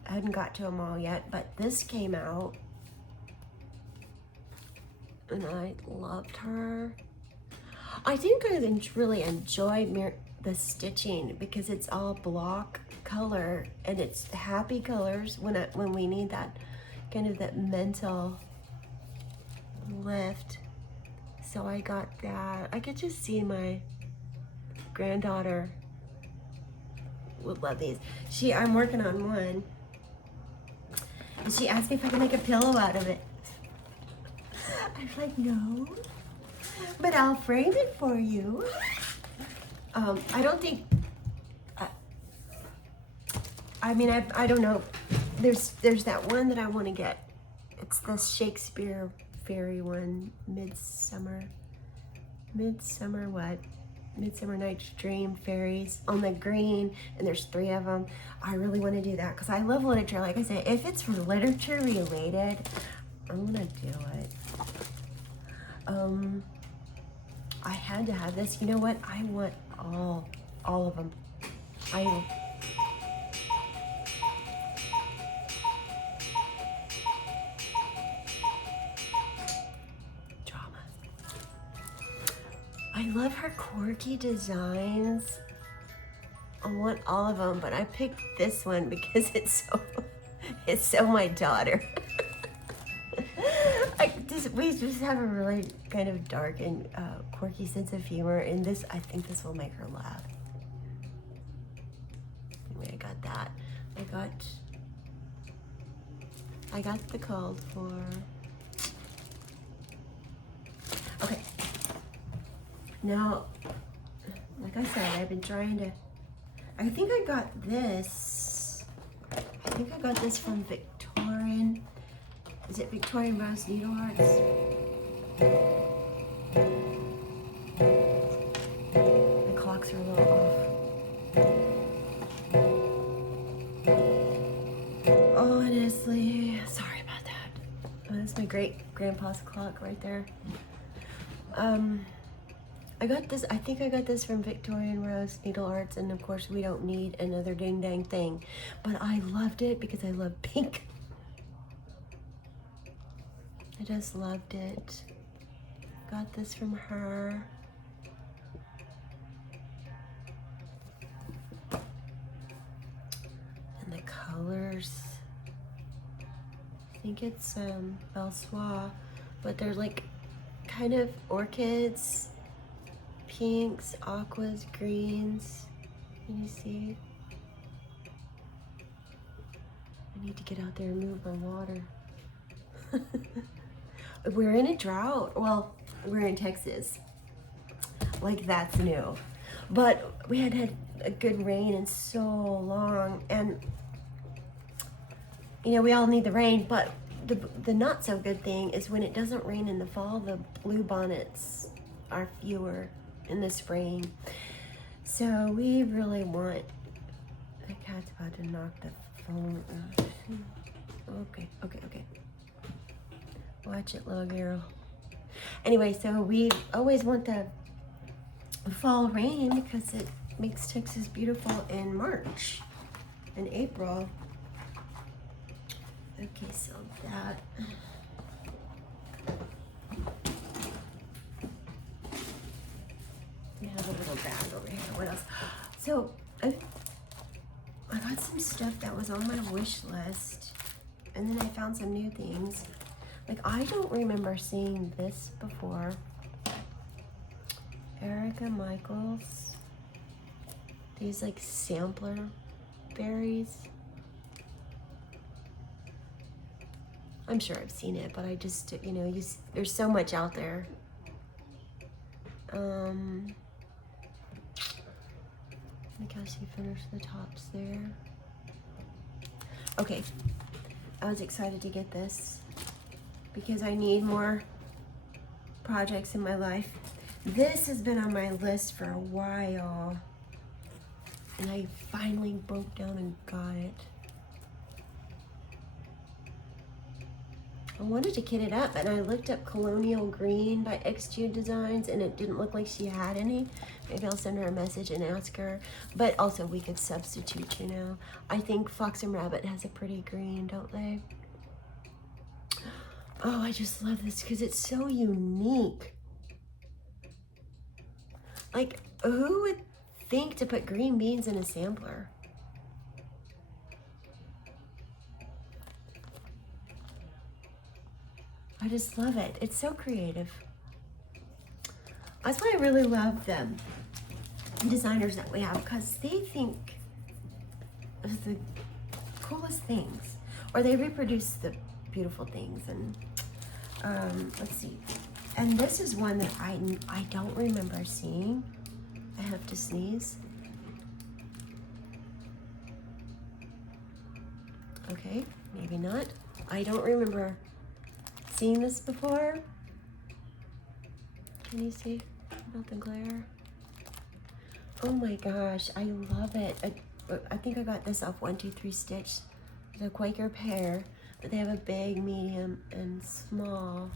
I hadn't got to them all yet, but this came out. And I loved her. I think I really enjoy the stitching because it's all block color and it's happy colors when we need that kind of that mental lift. So I got that. I could just see my granddaughter would love these. I'm working on one, and she asked me if I could make a pillow out of it. I was like, no, but I'll frame it for you. I don't think, I mean, I don't know. There's that one that I want to get. It's the Shakespeare fairy one, Midsummer Night's Dream fairies on the green, and there's 3 of them. I really want to do that because I love literature. Like I said, if it's for literature related, I'm gonna do it. I had to have this. You know what? I want all of them. Drama. I love her quirky designs. I want all of them, but I picked this one because it's so my daughter. We just have a really kind of dark and quirky sense of humor, and I think this will make her laugh. Anyway, I got that. I got the called for. Okay. Now, like I said, I've been trying to. I think I got this. I think I got this from Victorian. Is it Victorian Rose Needle Arts? The clocks are a little off. Honestly, sorry about that. Oh, that's my great grandpa's clock right there. I got this. I think I got this from Victorian Rose Needle Arts, and of course we don't need another ding dang thing. But I loved it because I love pink. I just loved it. Got this from her. And the colors. I think it's Belsois, but they're like kind of orchids, pinks, aquas, greens. Can you see? I need to get out there and move my water. We're in a drought. Well, we're in Texas. Like, that's new. But we had a good rain in so long. And, you know, we all need the rain. But the not so good thing is when it doesn't rain in the fall, the blue bonnets are fewer in the spring. So we really want... The cat's about to knock the phone off. Okay. Watch it, little girl. Anyway, so we always want the fall rain because makes Texas beautiful in March and April. Okay, so that. We have a little bag over here. What else? So I got some stuff that was on my wish list, and then I found some new things. Like, I don't remember seeing this before. Erica Michaels. These like sampler berries. I'm sure I've seen it, but I just, you know, there's so much out there. I guess you finished the tops there. Okay, I was excited to get this because I need more projects in my life. This has been on my list for a while, and I finally broke down and got it. I wanted to kit it up, and I looked up Colonial Green by X Jude Designs, and it didn't look like she had any. Maybe I'll send her a message and ask her. But also, we could substitute, you know. I think Fox and Rabbit has a pretty green, don't they? Oh, I just love this because it's so unique. Like, who would think to put green beans in a sampler? I just love it. It's so creative. That's why I really love them designers that we have, because they think of the coolest things, or they reproduce the beautiful things. And let's see. And this is one that I don't remember seeing. I have to sneeze. Okay, maybe not. I don't remember seeing this before. Can you see? Not the glare. Oh my gosh, I love it. I think I got this off 123 Stitch. The Quaker pear, but they have a big, medium, and small.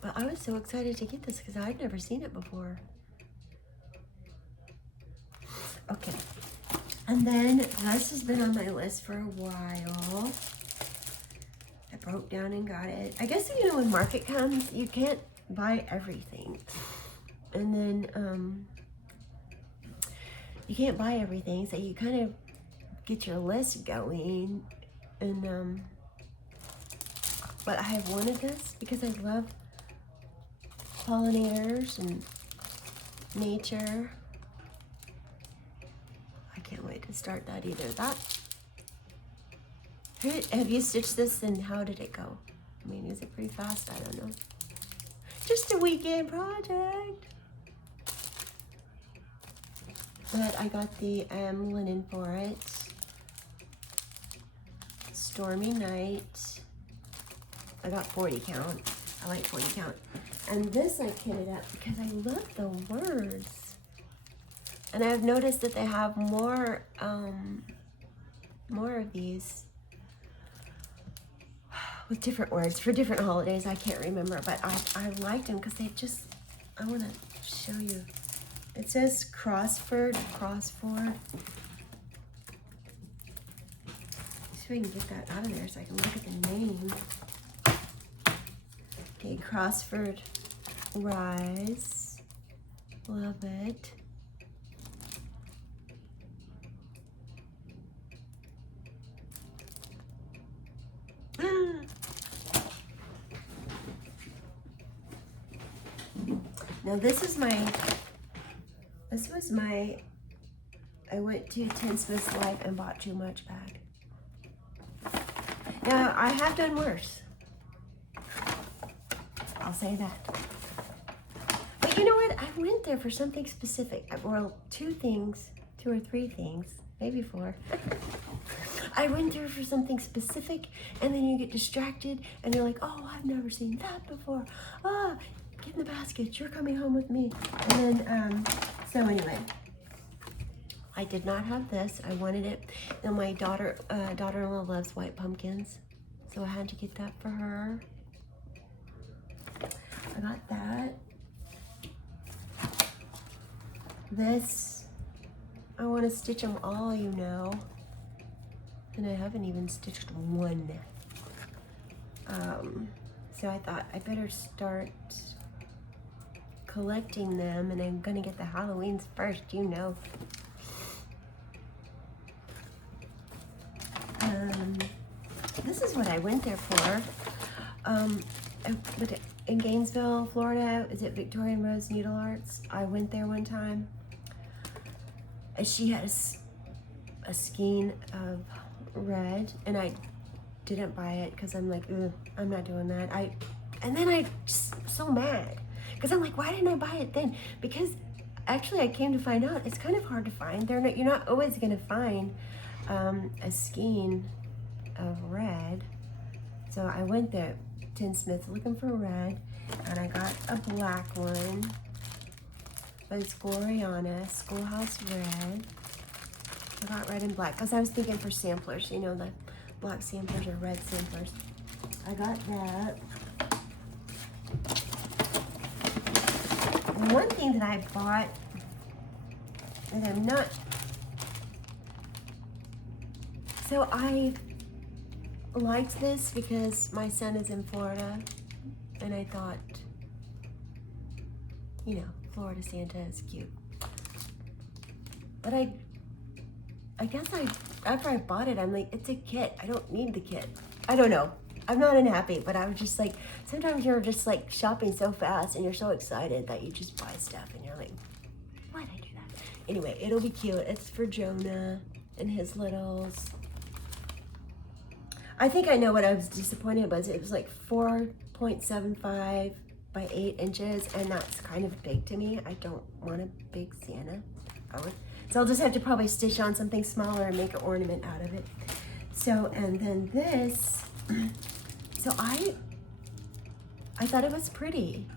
But I was so excited to get this because I'd never seen it before. Okay, and then this has been on my list for a while. I broke down and got it. I guess, you know, when market comes, you can't buy everything. And then you can't buy everything, so you kind of get your list going. And but I have wanted this because I love pollinators and nature. I can't wait to start that either. Have you stitched this, and how did it go? I mean, is it pretty fast? I don't know. Just a weekend project. But I got the linen for it. Stormy Night. I got 40 count. I like 40 count. And this I kitted up because I love the words. And I've noticed that they have more of these with different words for different holidays. I can't remember, but I liked them because they just, I want to show you. It says Crossford. See if I can get that out of there so I can look at the name. Okay, Crossford Rise. Love it. Now this was my, I went to Tinsmith's Life and bought too much bag. Now I have done worse. I'll say that. But you know what? I went there for something specific. Well, two or three things, maybe four. I went there for something specific, and then you get distracted, and you're like, oh, I've never seen that before. Ah, get in the basket. You're coming home with me. And then, so anyway, I did not have this. I wanted it. And my daughter-in-law loves white pumpkins, so I had to get that for her. I got that. This, I want to stitch them all, you know. And I haven't even stitched one. So I thought I better start collecting them, and I'm gonna get the Halloweens first, you know. This is what I went there for. In Gainesville, Florida, is it Victoria and Rose Needle Arts? I went there one time. And she had a skein of red, and I didn't buy it because I'm like, I'm not doing that. And then I just so mad because I'm like, why didn't I buy it then? Because actually I came to find out it's kind of hard to find. You're not always gonna find a skein of red. So I went there, Tinsmith's, looking for red, and I got a black one. But it's Gloriana, Schoolhouse Red. I got red and black because I was thinking for samplers, you know, the black samplers or red samplers. I got that. And one thing that I bought that I'm not, so I liked this because my son is in Florida, and I thought, you know, Florida Santa is cute. But I guess after I bought it, I'm like, it's a kit. I don't need the kit. I don't know. I'm not unhappy, but I was just like, sometimes you're just like shopping so fast and you're so excited that you just buy stuff and you're like, why'd I do that? Anyway, it'll be cute. It's for Jonah and his littles. I think I know what I was disappointed about. It was like 4.75 by 8 inches, and that's kind of big to me. I don't want a big Santa. So I'll just have to probably stitch on something smaller and make an ornament out of it. So, and then this, so I thought it was pretty,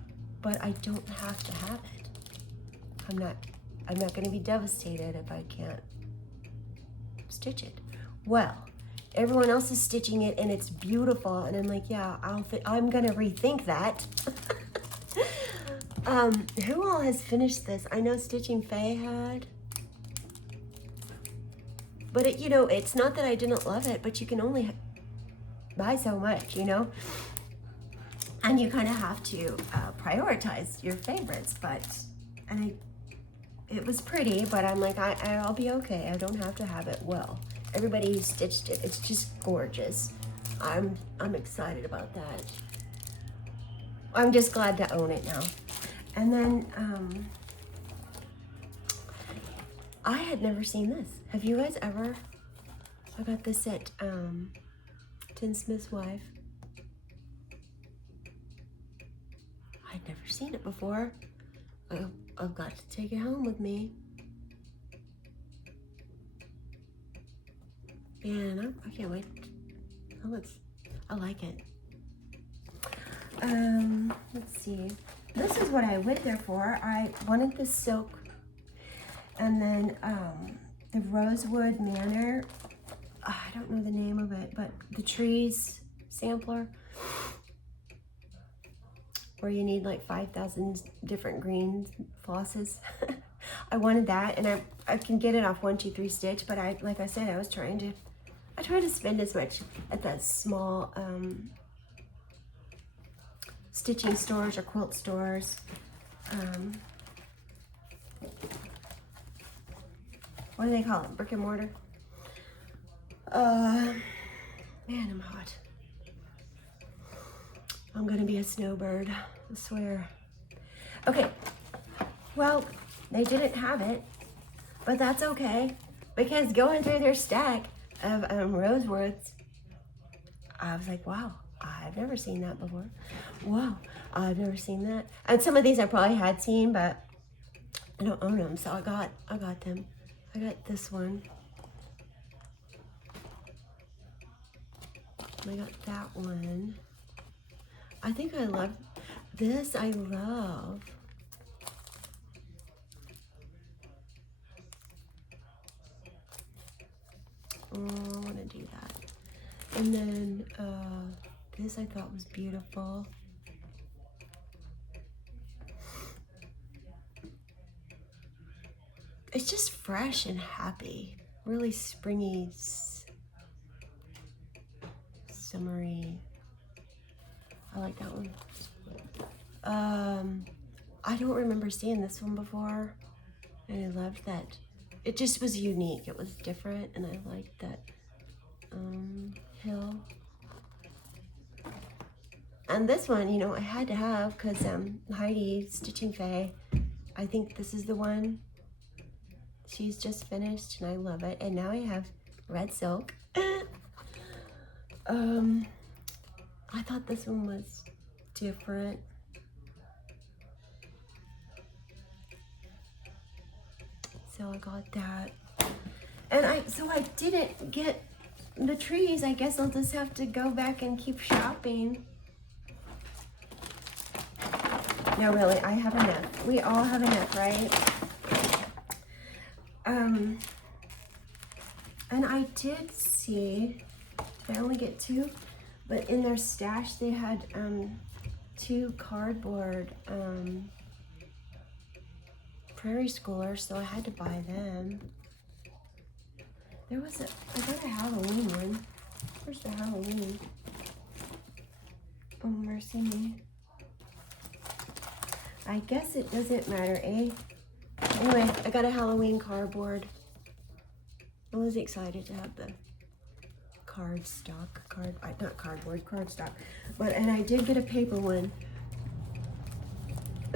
but I don't have to have it. I'm not gonna be devastated if I can't stitch it. Well, everyone else is stitching it and it's beautiful, and I'm like, yeah, I'm gonna rethink that. Who all has finished this? I know Stitching Faye had. But it, you know, it's not that I didn't love it, but you can only buy so much, you know? And you kind of have to prioritize your favorites, it was pretty, but I'm like, I'll be okay. I don't have to have it well. Everybody who stitched it, it's just gorgeous. I'm excited about that. I'm just glad to own it now. And then, I had never seen this. Have you guys ever? I got this at Tinsmith's Wife. I'd never seen it before. I've got to take it home with me. And I can't wait. I like it. Let's see. This is what I went there for. I wanted the silk, and then the Rosewood Manor. I don't know the name of it, but the trees sampler, where you need like 5,000 different green flosses. I wanted that, and I can get it off 1, 2, 3 stitch, but like I said, I try to spend as much at that small stitching stores or quilt stores. What do they call it? Brick and mortar? Man, I'm hot. I'm gonna be a snowbird, I swear. Okay, well, they didn't have it, but that's okay, because going through their stack of Rosewoods, I was like, wow, I've never seen that before. Wow, I've never seen that. And some of these I probably had seen, but I don't own them, so I got them. I got this one. I got that one. I think I love this. I love. Oh, I want to do that. And then this I thought was beautiful. fresh and happy. Really springy, summery. I like that one. I don't remember seeing this one before, and I loved that. It just was unique. It was different, and I liked that hill. And this one, you know, I had to have because Heidi, Stitching Faye, I think this is the one. She's just finished, and I love it. And now I have red silk. I thought this one was different. So I got that. And I didn't get the trees. I guess I'll just have to go back and keep shopping. No, really, I have enough. We all have enough, right? And I did see, I only get 2, but in their stash they had 2 cardboard prairie schoolers, so I had to buy them. There was I got a Halloween one. Where's the Halloween? Oh, mercy me. I guess it doesn't matter, eh? Anyway, I got a Halloween cardboard. I was excited to have the cardstock, not cardboard, cardstock. And I did get a paper one.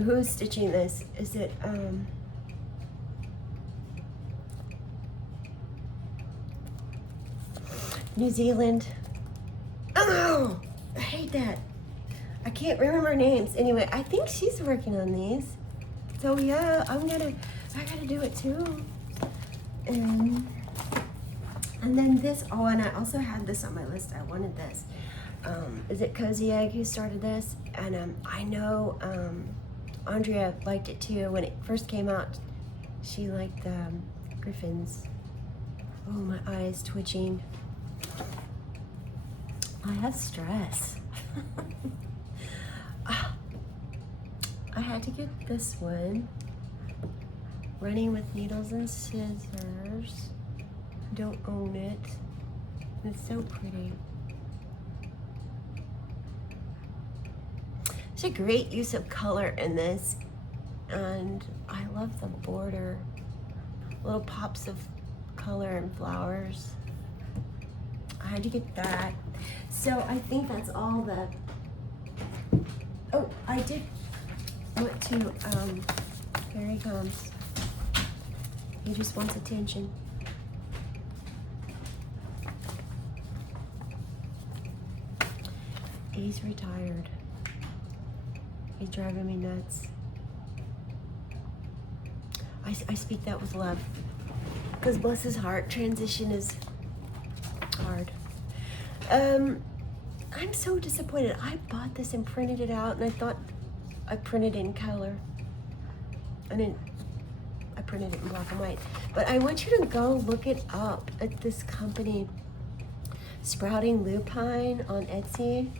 Who's stitching this? Is it, New Zealand? Oh, I hate that. I can't remember names. Anyway, I think she's working on these. So yeah, I gotta do it too. And then this, oh, and I also had this on my list. I wanted this. Is it Cozy Egg who started this? And I know Andrea liked it too. When it first came out, she liked the griffins. Oh, my eyes twitching. I have stress. I had to get this one. Running with Needles and Scissors. Don't own it. It's so pretty. There's a great use of color in this, and I love the border. Little pops of color and flowers. I had to get that. So I think that's all the, oh, I did want to, here he comes. He just wants attention. He's retired. He's driving me nuts. I speak that with love. Because bless his heart, transition is hard. I'm so disappointed. I bought this and printed it out, and I thought I printed it in color. I printed it in black and white. But I want you to go look it up at this company, Sprouting Lupine on Etsy.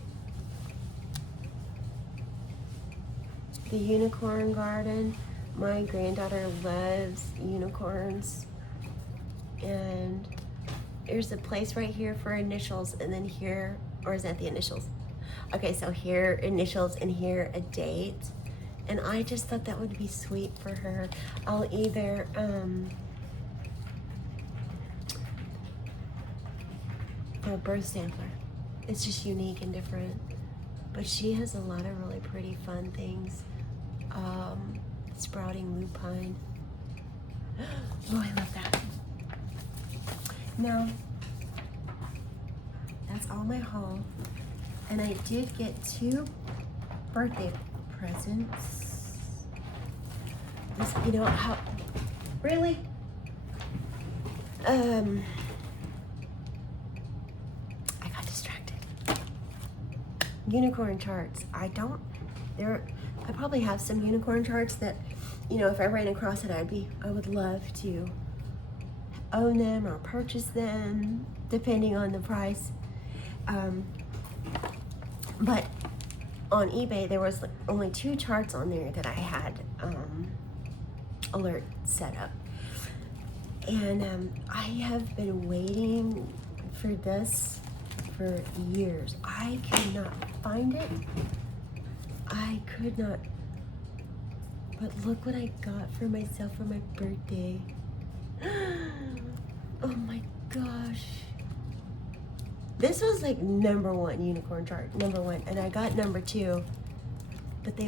The Unicorn Garden. My granddaughter loves unicorns. And there's a place right here for initials, and then here, or is that the initials? Okay, so here, initials, and here, a date. And I just thought that would be sweet for her. I'll either, a birth sampler. It's just unique and different. But she has a lot of really pretty, fun things. Sprouting Lupine. Oh, I love that. Now, that's all my haul. And I did get 2 birthday presents. This, you know how, really? I got distracted. Unicorn charts. I probably have some unicorn charts that, you know, if I ran across it, I would love to own them or purchase them, depending on the price. But on eBay, there was only 2 charts on there that I had alert set up. And I have been waiting for this for years. I could not find it. I could not. But look what I got for myself for my birthday. Oh my gosh. This was like #1 unicorn chart, #1, and I got #2. But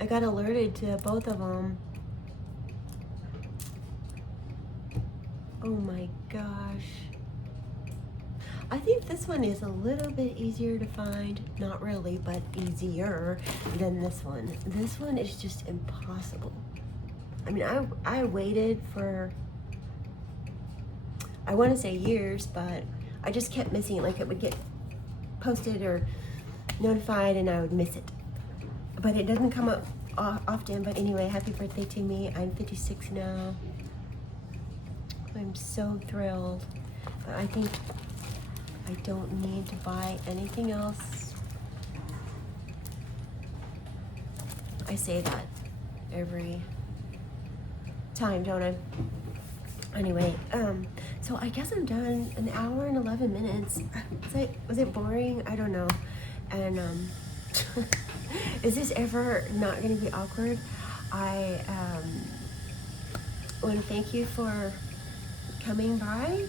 I got alerted to both of them. Oh my gosh. I think this one is a little bit easier to find. Not really, but easier than this one. This one is just impossible. I mean, I waited for, I want to say years, but I just kept missing it. Like it would get posted or notified and I would miss it. But it doesn't come up often. But anyway, happy birthday to me. I'm 56 now. I'm so thrilled. But I think I don't need to buy anything else. I say that every time, don't I? Anyway, so I guess I'm done. An hour and 11 minutes. Was it boring? I don't know. And is this ever not going to be awkward? I want to thank you for coming by.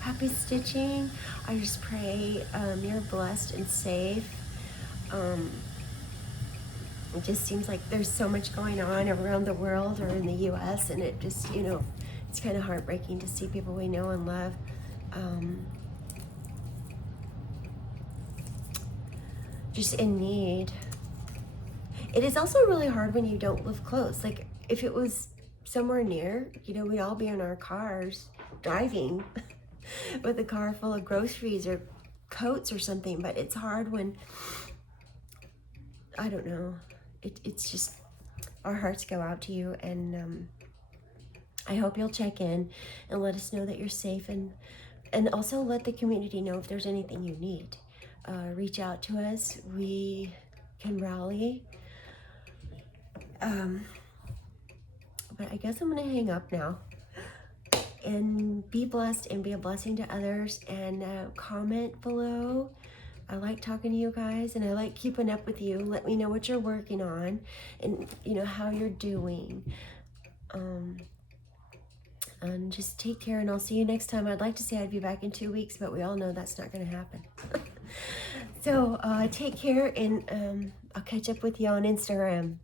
Happy stitching. I just pray you're blessed and safe. It just seems like there's so much going on around the world or in the US, and it just, you know, it's kind of heartbreaking to see people we know and love just in need. It is also really hard when you don't live close. Like if it was somewhere near, you know, we'd all be in our cars driving with a car full of groceries or coats or something. But it's hard when, I don't know, it's just, our hearts go out to you. And I hope you'll check in and let us know that you're safe, and also let the community know if there's anything you need. Reach out to us. We can rally. But I guess I'm gonna hang up now. And be blessed and be a blessing to others. And comment below. I like talking to you guys, and I like keeping up with you. Let me know what you're working on, and you know how you're doing. And just take care, and I'll see you next time. I'd like to say I'd be back in 2 weeks, but we all know that's not going to happen. So take care, and I'll catch up with you on Instagram.